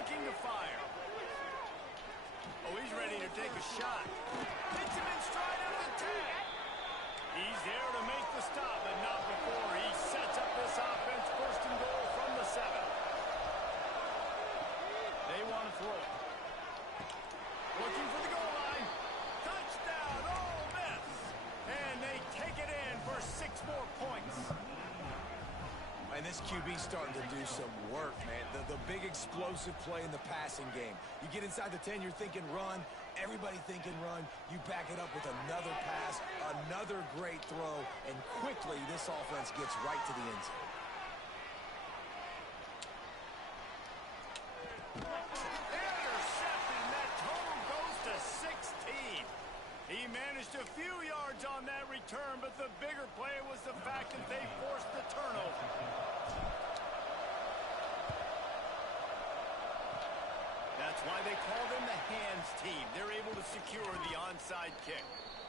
Looking to fire. Oh, he's ready to take a shot. Hits him in stride of the 10. He's there to make the stop, but not before he sets up this offense. First and goal from the 7. They want to throw it. Looking for the goal line. Touchdown, Ole Miss. And they take it in for 6 more points. And this QB's starting to do some work, man. The big explosive play in the passing game. You get inside the 10, you're thinking run. Everybody thinking run. You back it up with another pass, another great throw, and quickly this offense gets right to the end zone. Intercepted, and that total goes to 16. He managed a few yards on that return, but the bigger play was the fact that they forced the turnover. That's why they call them the hands team. They're able to secure the onside kick.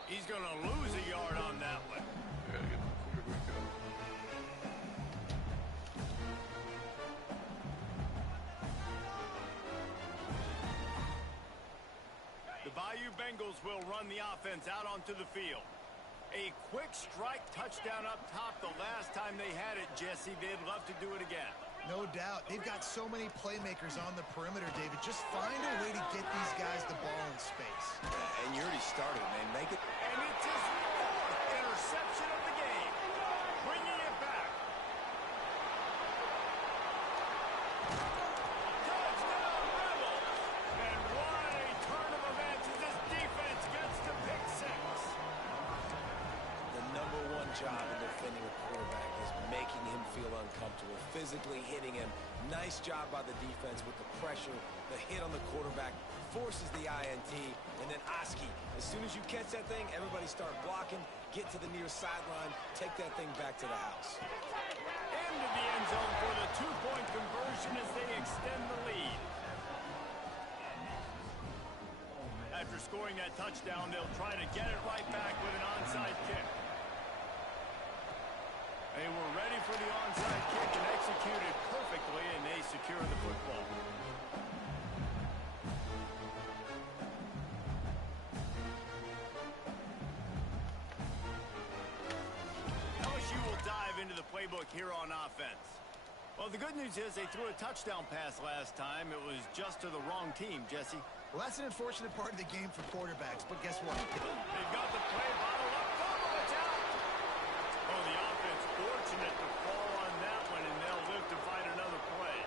He's going to lose a yard on that one. We gotta get the quarterback out. The Bayou Bengals will run the offense out onto the field. A quick strike touchdown up top the last time they had it, Jesse. They'd love to do it again. No doubt. They've got so many playmakers on the perimeter, David. Just find a way to get these guys the ball in space. And you already started, man. Make it. And it's his 4th interception of the game. Bringing it back. Touchdown, Rebels. And what a turn of events as this defense gets to pick 6. The number one job in defending a quarterback is making him feel uncomfortable, physically hitting him. Nice job by the defense with the pressure, the hit on the quarterback, forces the INT, and then Oski. As soon as you catch that thing, everybody start blocking, get to the near sideline, take that thing back to the house. Into the end zone for the 2-point conversion as they extend the lead. After scoring that touchdown, they'll try to get it right back with an onside kick. They were ready for the onside kick and executed perfectly, and they secure the football. LSU will dive into the playbook here on offense. Well, the good news is they threw a touchdown pass last time. It was just to the wrong team, Jesse. Well, that's an unfortunate part of the game for quarterbacks, but guess what? They've got the play bottled up. Fumble, it's out. Oh, the offense fortunate to fall on that one, and they'll live to fight another play.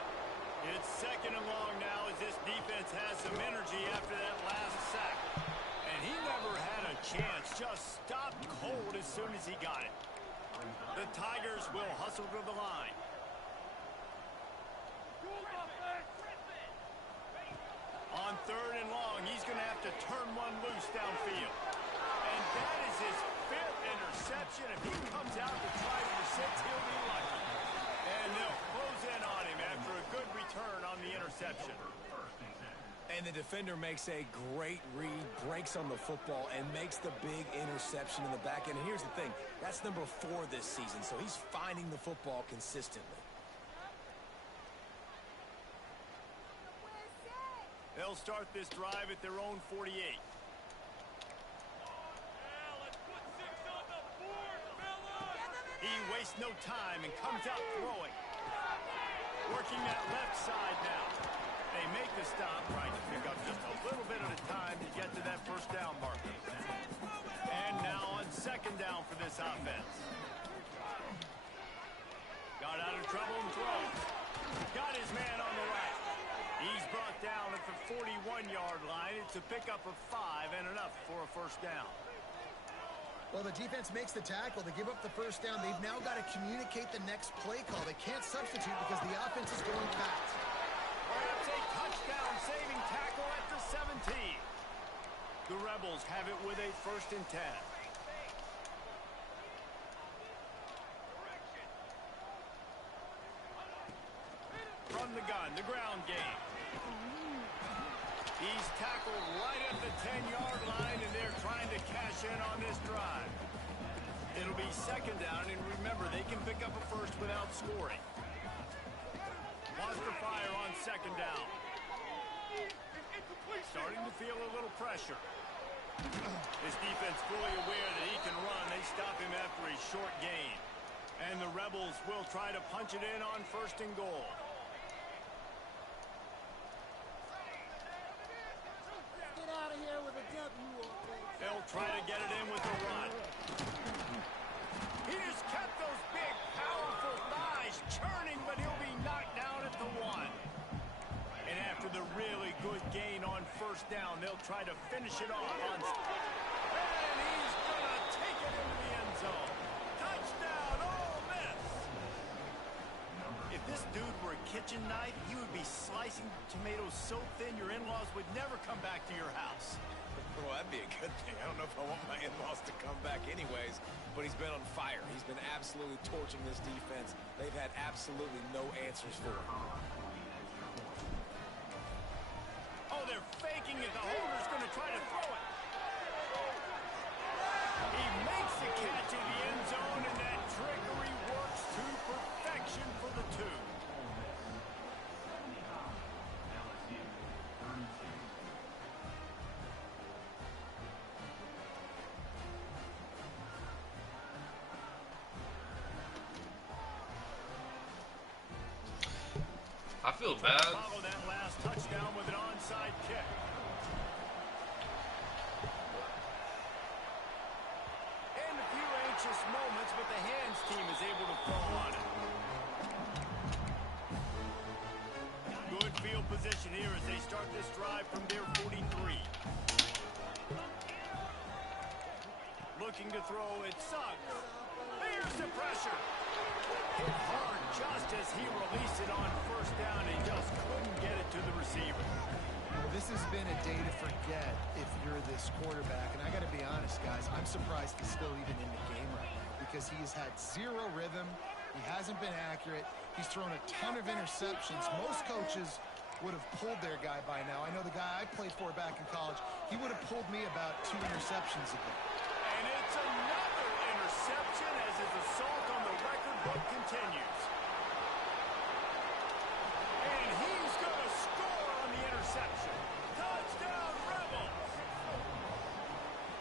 It's 2nd and long now as this defense has some energy after that last sack. And he never had a chance. Just stopped cold as soon as he got it. The Tigers will hustle to the line. On 3rd and long, he's going to have to turn one loose downfield. And that is his 5th interception. If he comes out to try for 6, he'll be lucky. And they'll close in on him after a good return on the interception. And the defender makes a great read, breaks on the football, and makes the big interception in the back end. And here's the thing, that's number 4 this season, so he's finding the football consistently. They'll start this drive at their own 48. He wastes no time and comes out throwing. Working that left side now. They make the stop, trying to pick up just a little bit at a time to get to that first down marker. And now on second down for this offense. Got out of trouble and throws. Got his man on the right. He's brought down at the 41-yard line. It's a pickup of 5 and enough for a first down. Well, the defense makes the tackle. They give up the first down. They've now got to communicate the next play call. They can't substitute because the offense is going fast. Perhaps a touchdown-saving tackle at the 17. The Rebels have it with a 1st and 10. From the gun, the ground game. He's tackled right at the 10-yard line, and they're trying to cash in on this drive. It'll be second down, and remember, they can pick up a first without scoring. Wants to fire on second down. Starting to feel a little pressure. This defense fully aware that he can run. They stop him after a short gain. And the Rebels will try to punch it in on 1st and goal. Out of here with a W, offense. They'll try to get it in with a run. He just kept those big, powerful thighs churning, but he'll be knocked down at the 1. And after the really good gain on first down, they'll try to finish it off on... And he's going to take it into the end zone. Touchdown, Ole Miss! If this dude were a kitchen knife, he would be slicing tomatoes so thin your in-laws would never come back to your house. Well, that'd be a good thing. I don't know if I want my in-laws to come back anyways, but he's been on fire. He's been absolutely torching this defense. They've had absolutely no answers for him. Oh, they're faking it. The holder's going to try to throw it. He makes the catch in the end zone, and that trickery works to perfection for the 2. I feel bad. Follow that last touchdown with an onside kick. And a few anxious moments, but the hands team is able to fall on it. Good field position here as they start this drive from their 43. Looking to throw, it sucks. There's the pressure. Hit hard just as he released it on first down. He just couldn't get it to the receiver. Well, this has been a day to forget if you're this quarterback. And I got to be honest, guys, I'm surprised he's still even in the game right now because he has had zero rhythm. He hasn't been accurate. He's thrown a ton of interceptions. Most coaches would have pulled their guy by now. I know the guy I played for back in college, he would have pulled me about 2 interceptions ago. And it's another interception as his assault on the record book continues. And he's going to score on the interception. Touchdown, Rebels!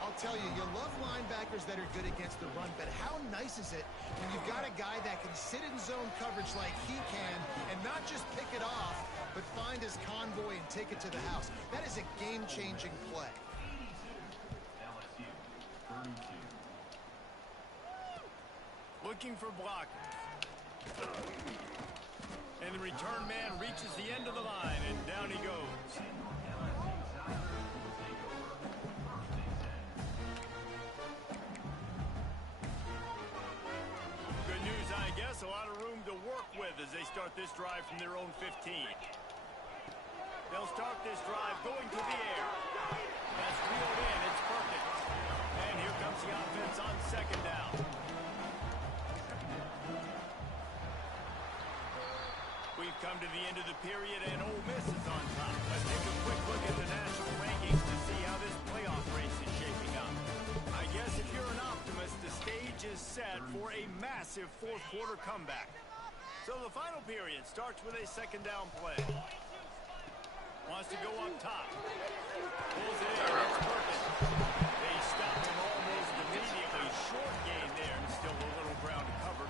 I'll tell you, you love linebackers that are good against the run, but how nice is it when you've got a guy that can sit in zone coverage like he can and not just pick it off, but find his convoy and take it to the house. That is a game-changing play. Looking for blockers. And the return man reaches the end of the line, and down he goes. Good news, I guess. A lot of room to work with as they start this drive from their own 15. They'll start this drive going to the air. That's reeled in. It's perfect. And here comes the offense on second down. We've come to the end of the period, and Ole Miss is on top. Let's take a quick look at the national rankings to see how this playoff race is shaping up. I guess if you're an optimist, the stage is set for a massive fourth-quarter comeback. So the final period starts with a second down play. Wants to go up top. Pulls it in. It's perfect. They stop him almost immediately. Short gain there, and still a little ground to cover.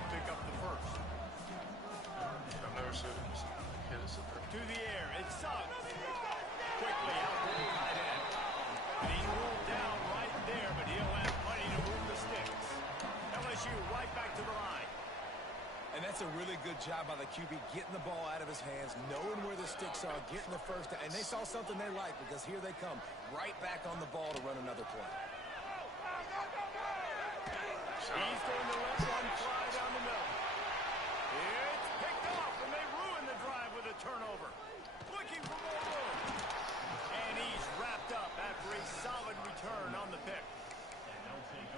That's a really good job by the QB, getting the ball out of his hands, knowing where the sticks are, getting the first down. And they saw something they like because here they come, right back on the ball to run another play. He's going to let one fly down the middle. It's picked off, and they ruin the drive with a turnover. Looking for more room. And he's wrapped up after a solid return on the pick.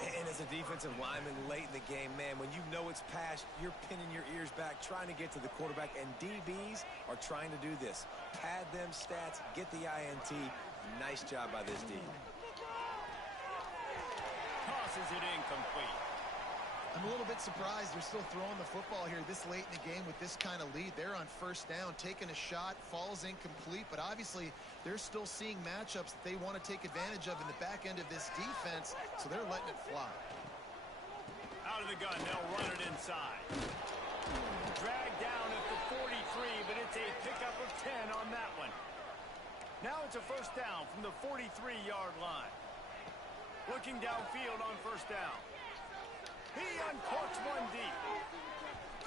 And as a defensive lineman late in the game, man, when you know it's past, you're pinning your ears back, trying to get to the quarterback, and DBs are trying to do this. Pad them stats, get the INT. Nice job by this D. Tosses it incomplete. I'm a little bit surprised they're still throwing the football here this late in the game with this kind of lead. They're on first down, taking a shot, falls incomplete, but obviously they're still seeing matchups that they want to take advantage of in the back end of this defense, so they're letting it fly. Out of the gun, they'll run it inside. Dragged down at the 43, but it's a pickup of 10 on that one. Now it's a first down from the 43-yard line. Looking downfield on first down. He uncorks one deep.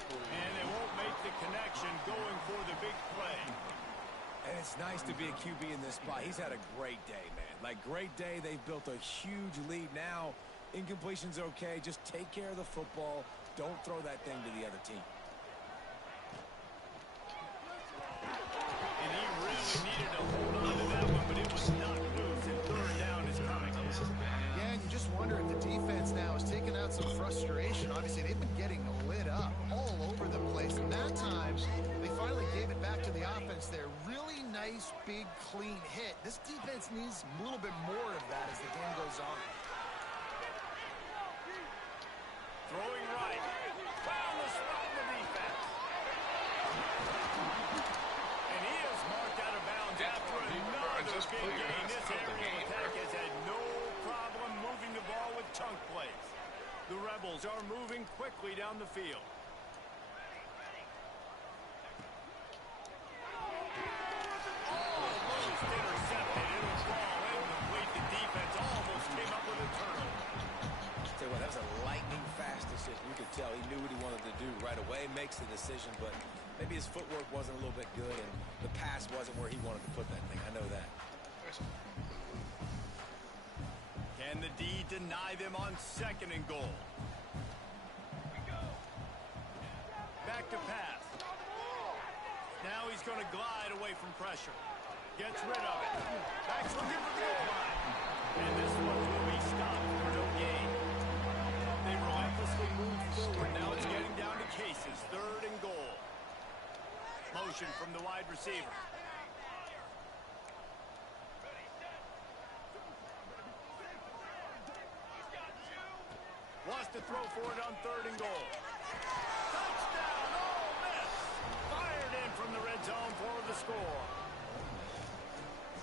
And they won't make the connection going for the big play. And it's nice to be a QB in this spot. He's had a great day, man. Like, great day. They've built a huge lead. Now, incompletion's okay. Just take care of the football. Don't throw that thing to the other team. And he really needed to hold on to that one, but it was not loose, and third down is coming. Yeah, and you just wonder if the defense now is taking out some frustration. Obviously, they've been getting lit up all over the place. And that time, they finally gave it back to the offense there. Really nice, big, clean hit. This defense needs a little bit more of that as the game goes on. Throwing right. Found the spot in the defense. And he is marked out of bounds after another big game. This aerial attack has had no problem moving the ball with chunk plays. The Rebels are moving quickly down the field. Almost intercepted. It'll fall incomplete. The defense almost came up with a turnover. Tell you what, that was a lightning fast decision. You could tell he knew what he wanted to do right away. Makes the decision, but maybe his footwork wasn't a little bit good, and the pass wasn't where he wanted to put that thing. I know that. Can the D deny them on second and goal? Back to pass. Now he's going to glide away from pressure. Gets rid of it. Back's looking for the goal line. And this one will be stopped for no gain. They relentlessly move forward. Now it's getting down to cases. Third and goal. Motion from the wide receiver. Wants to throw for it on third and goal. Touchdown, Ole Miss. Fired in from the red zone for the score.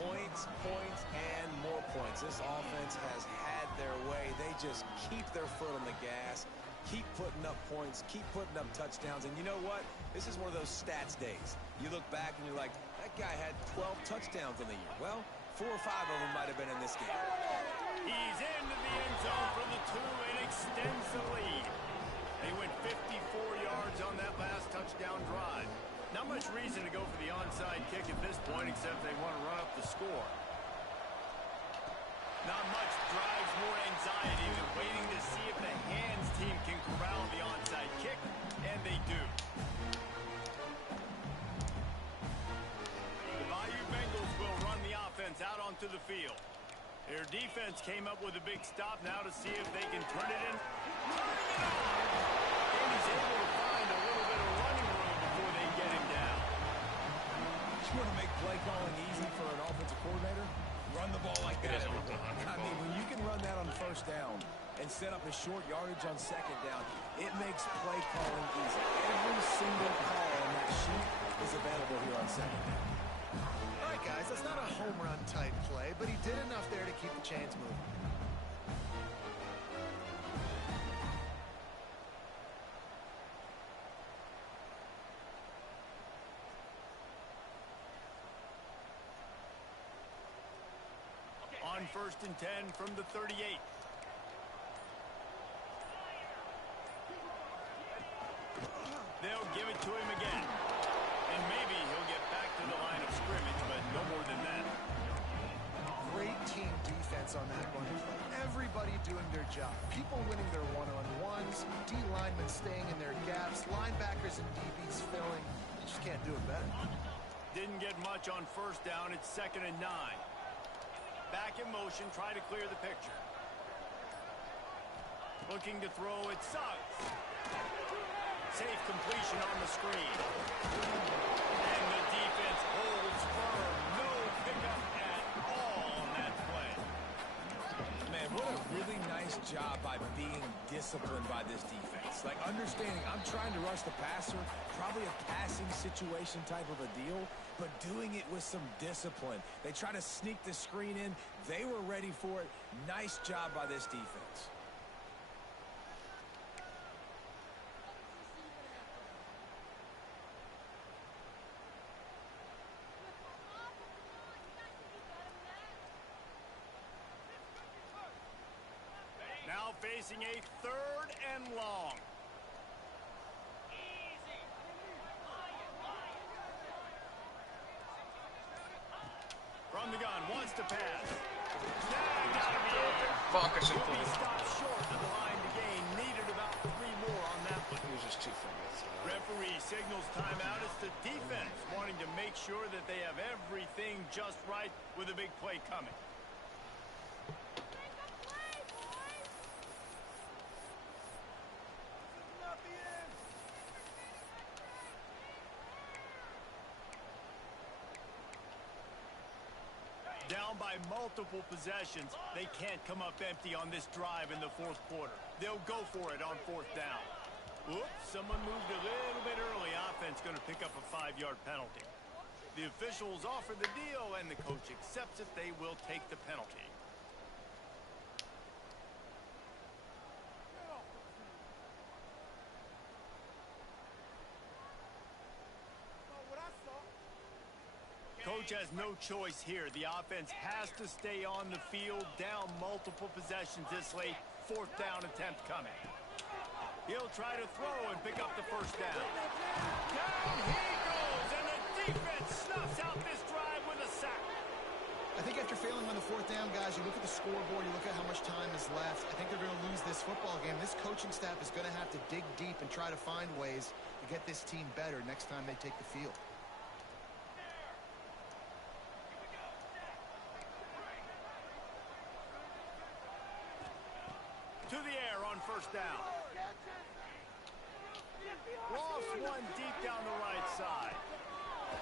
Points, points, and more points. This offense has had their way. They just keep their foot on the gas, keep putting up points, keep putting up touchdowns. And you know what? This is one of those stats days. You look back and you're like, that guy had 12 touchdowns on the year. Well, 4 or 5 of them might have been in this game. He's into the end zone for the 2 and extends the lead. They went 54 yards on that last touchdown drive. Not much reason to go for the onside kick at this point, except they want to run up the score. Not much drives more anxiety than waiting to see if the hands team can corral the onside kick, and they do. The Bayou Bengals will run the offense out onto the field. Their defense came up with a big stop now to see if they can turn it in. And he's able to find a little bit of running room before they get him down. You want to make play calling easy for an offensive coordinator? Run the ball like that. I mean, when you can run that on first down and set up a short yardage on second down, it makes play calling easy. Every single call on that sheet is available here on second down. All right, guys, that's not a home run type play, but he did enough there to keep the chains moving. On 1st and 10 from the 38. They'll it to him again. And maybe he'll get back to the line of scrimmage, but no more than that. Great team defense on that running play. Everybody doing their job. People winning their one-on-ones, D linemen staying in their gaps, linebackers and DBs filling. You just can't do it better. Didn't get much on first down. It's 2nd and 9. Back in motion, try to clear the picture. Looking to throw, it Suggs. Safe completion on the screen. And the defense holds firm. No pickup at all on that play. Man, what a really nice job by being disciplined by this defense. Like, understanding I'm trying to rush the passer, probably a passing situation type of a deal, but doing it with some discipline. They try to sneak the screen in. They were ready for it. Nice job by this defense. Now facing a 3rd and long. From the gun, wants to pass. Fuck, I should He'll have be stopped short of the line to gain. Needed about 3 more on that one. He was just too far outside. Referee signals timeout. It's the defense wanting to make sure that they have everything just right with a big play coming. Down by multiple possessions. They can't come up empty on this drive in the 4th quarter. They'll go for it on 4th down. Oops, someone moved a little bit early. Offense going to pick up a 5-yard penalty. The officials offer the deal, and the coach accepts it. They will take the penalty. Coach has no choice here. The offense has to stay on the field, down multiple possessions this late. 4th down attempt coming. He'll try to throw and pick up the 1st down. Down he goes, and the defense snuffs out this drive with a sack. I think after failing on the 4th down, guys, you look at the scoreboard, you look at how much time is left. I think they're going to lose this football game. This coaching staff is going to have to dig deep and try to find ways to get this team better next time they take the field. To the air on 1st down. Lost one deep down the right side.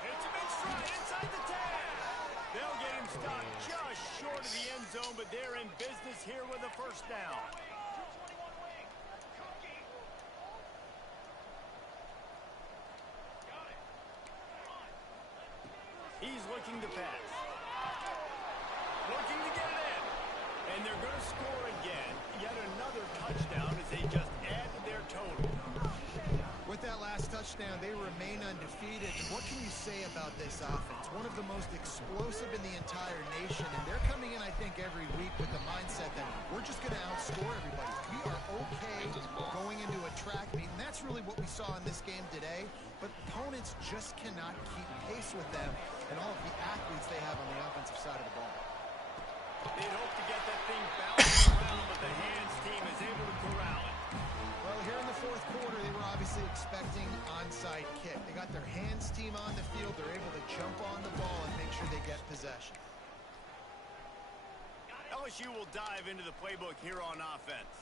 It's a big stride inside the 10. They'll get him stopped just short of the end zone, but they're in business here with a 1st down. He's looking to pass. Looking to get it in. And they're going to score again. Yet another touchdown as they just add to their total. With that last touchdown, they remain undefeated. What can you say about this offense? One of the most explosive in the entire nation, and they're coming in, I think, every week with the mindset that we're just going to outscore everybody. We are okay going into a track meet, and that's really what we saw in this game today. But opponents just cannot keep pace with them and all of the athletes they have on the offensive side of the ball. They'd hope to get that thing bouncing around, but the hands team is able to corral it. Well, here in the 4th quarter, they were obviously expecting onside kick. They got their hands team on the field. They're able to jump on the ball and make sure they get possession. LSU will dive into the playbook here on offense.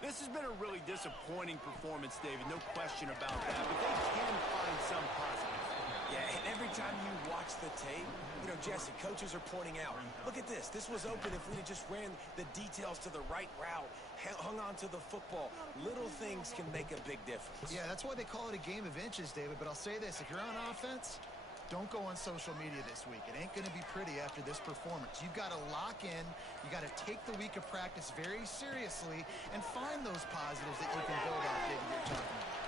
This has been a really disappointing performance, David. No question about that, but they can find some positives. Yeah, and every time you watch the tape, you know, Jesse, coaches are pointing out, look at this. This was open if we had just ran the details to the right route, hung on to the football. Little things can make a big difference. Yeah, that's why they call it a game of inches, David. But I'll say this, if you're on offense, don't go on social media this week. It ain't going to be pretty after this performance. You've got to lock in. You got to take the week of practice very seriously and find those positives that you can build off, David, you're talking about.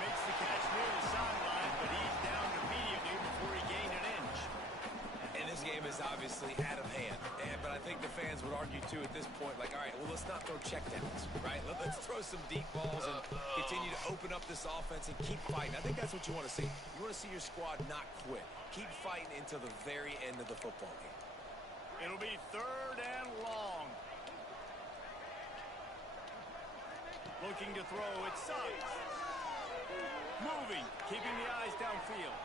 Makes the catch near the sideline, but he's down immediately before he gained an inch. And this game is obviously out of hand. But I think the fans would argue, too, at this point, like, all right, well, let's not throw checkdowns, right? Let's throw some deep balls and continue to open up this offense and keep fighting. I think that's what you want to see. You want to see your squad not quit. Keep fighting until the very end of the football game. It'll be 3rd and long. Looking to throw, it's Suggs. Moving, keeping the eyes downfield.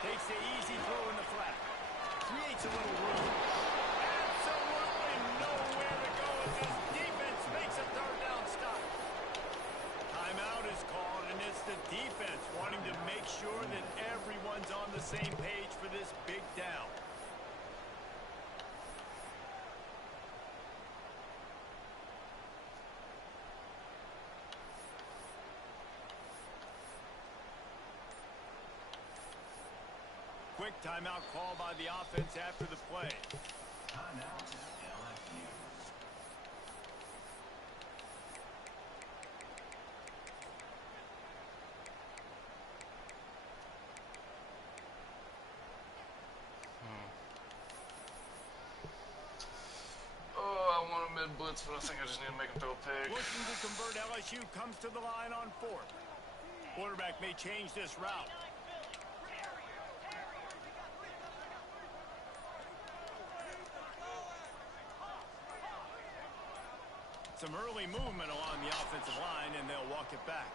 Takes the easy throw in the flat. Creates a little room. Absolutely nowhere to go as this defense makes a 3rd down stop. Timeout is called, and it's the defense wanting to make sure that everyone's on the same page for this big down. Quick timeout call by the offense after the play. Timeout LFU. Oh, I want a mid blitz, but I think I just need to make him throw a pick. Looking to convert, LSU comes to the line on 4th. Quarterback may change this route. Some early movement along the offensive line, and they'll walk it back.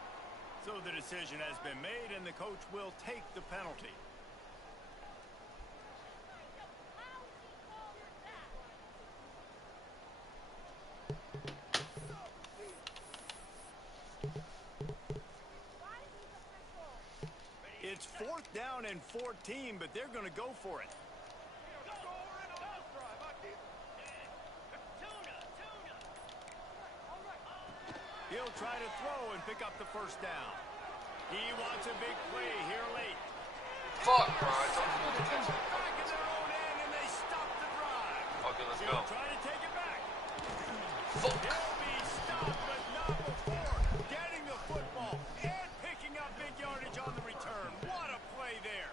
So the decision has been made, and the coach will take the penalty. It's 4th down and 14, but they're going to go for it. He'll try to throw and pick up the 1st down. He wants a big play here late. Fuck, bro. I told you not to catch it. Back in their own end, and they stop the drive. Fuck it, let's go. He'll try to take it back. Fuck. He'll be stopped, but not before getting the football and picking up big yardage on the return. What a play there.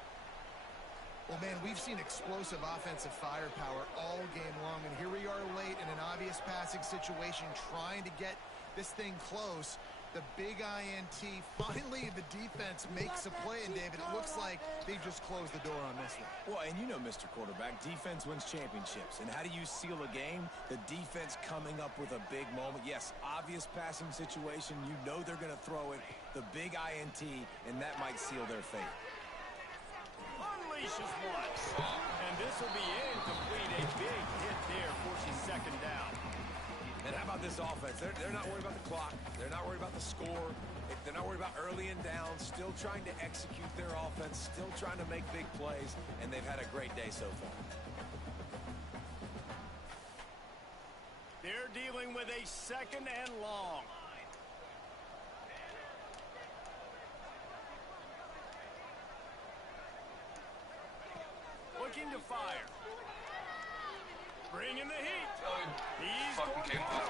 Well, man, we've seen explosive offensive firepower all game long, and here we are late in an obvious passing situation trying to get this thing close. The big INT. Finally, the defense makes a play, and David, it looks like they just closed the door on this one. Well, and you know, Mr. Quarterback, defense wins championships. And how do you seal a game? The defense coming up with a big moment. Yes, obvious passing situation. You know they're going to throw it. The big INT, and that might seal their fate. Unleashes one. And this will be incomplete. A big hit there, forces 2nd down. And how about this offense? They're not worried about the clock. They're not worried about the score. They're not worried about early and down. Still trying to execute their offense. Still trying to make big plays. And they've had a great day so far. They're dealing with a 2nd and long. Looking to fire. Bringing the heat. He's Fucking came down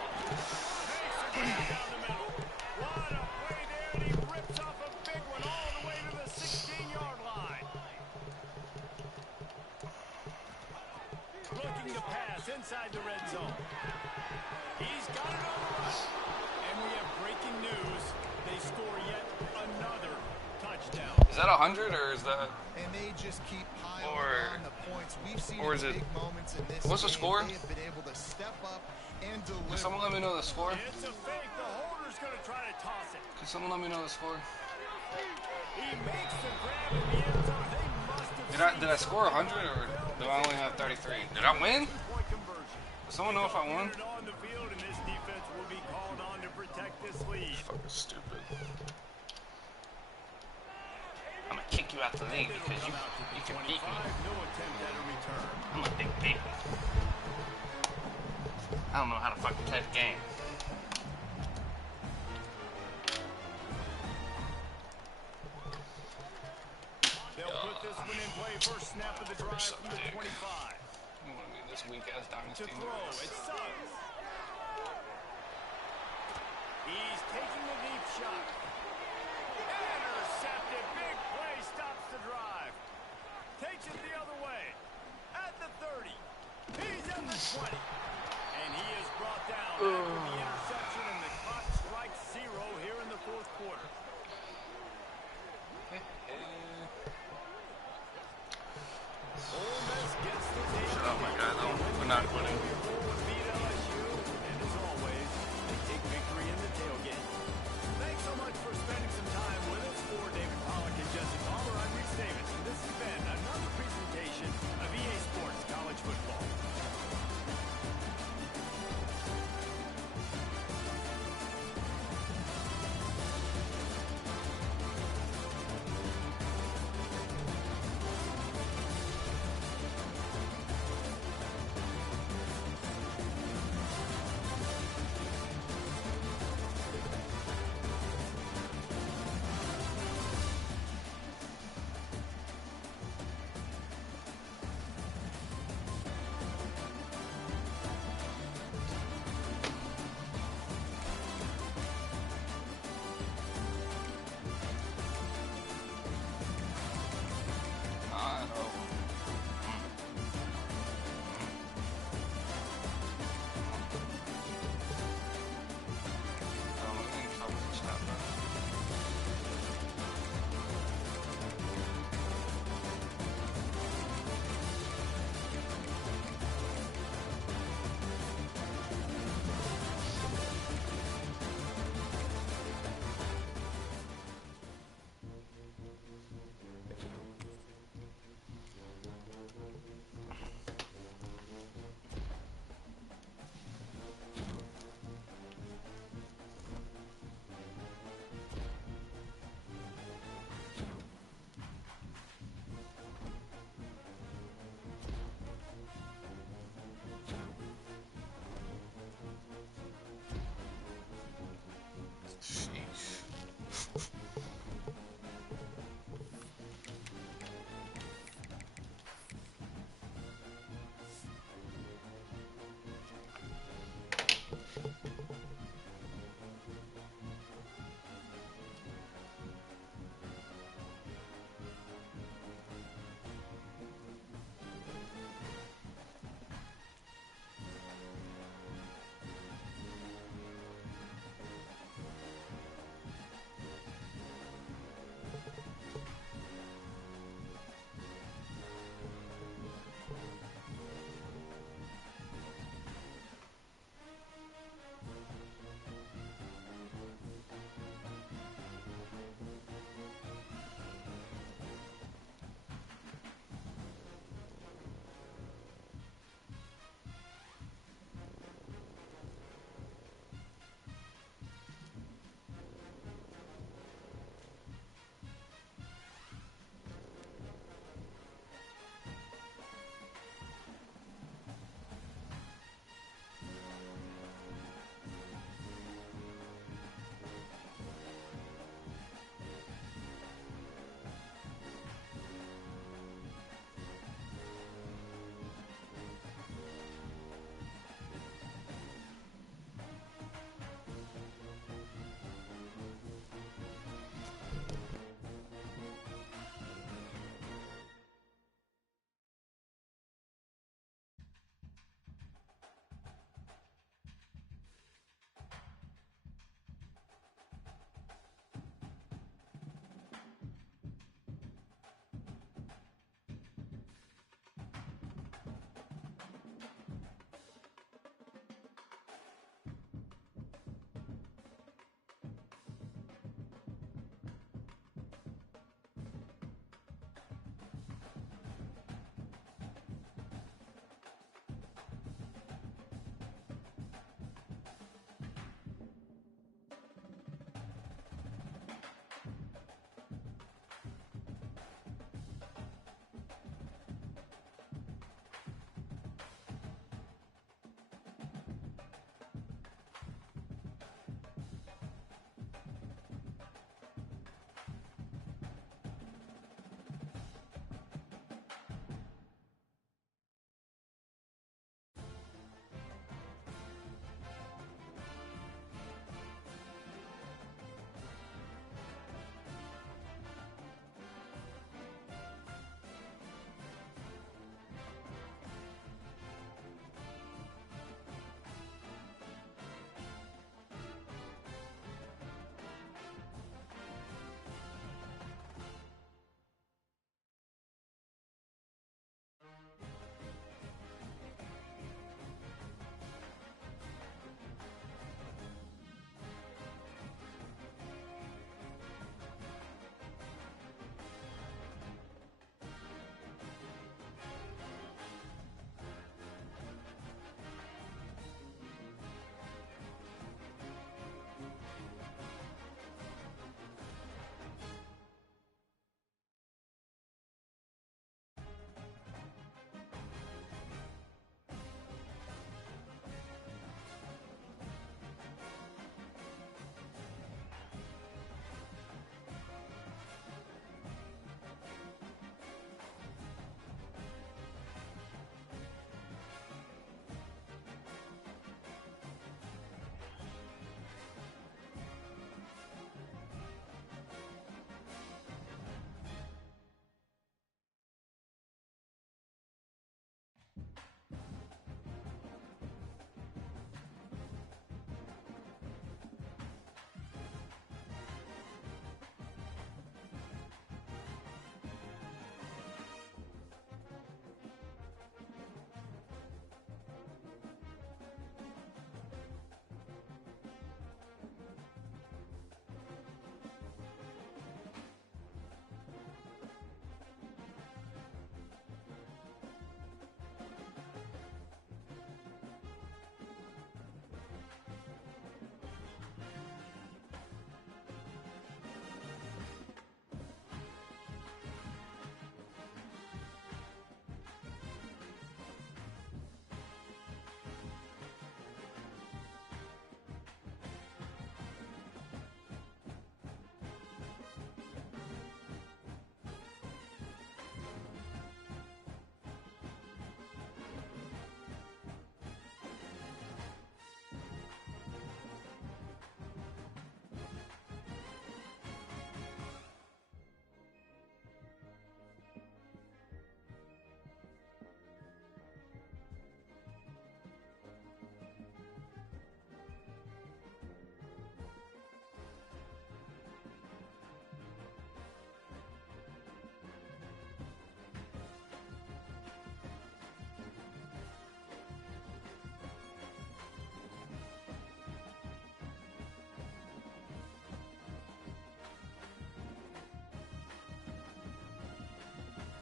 the middle. What a play there, and he rips off a big one all the way to the 16-yard line. Looking to pass inside the red zone. He's got it on the run. And we have breaking news. They score yet another touchdown. Is that 100 or is that? And they just keep piling Or- on the points. We've seen or is it- big moments in this what's the game. score? They have been able to step up and deliver. Can someone let me know the score? It's a fake. The holder's going to try to toss it. Can someone let me know the score? He makes the grab in the end zone. They must have Did I score 100 or do I only have 33? Did I win? two-point conversion. Does someone know if I won? Get it on the field, and this defense will be called on to protect this lead. Fucking stupid. I'm gonna kick you out the league because you can beat me. No attempt at a return. I'm a big baby. I don't know how to fucking play the game. They'll put this one in play. First snap of the drive from the 25. You wanna be this weak ass To dynasty? throw, it's Suggs. He's taking the deep shot. Intercepted. Big play stops the drive. Takes it the other way. At the 30. He's at the 20. And he is brought down after the interception.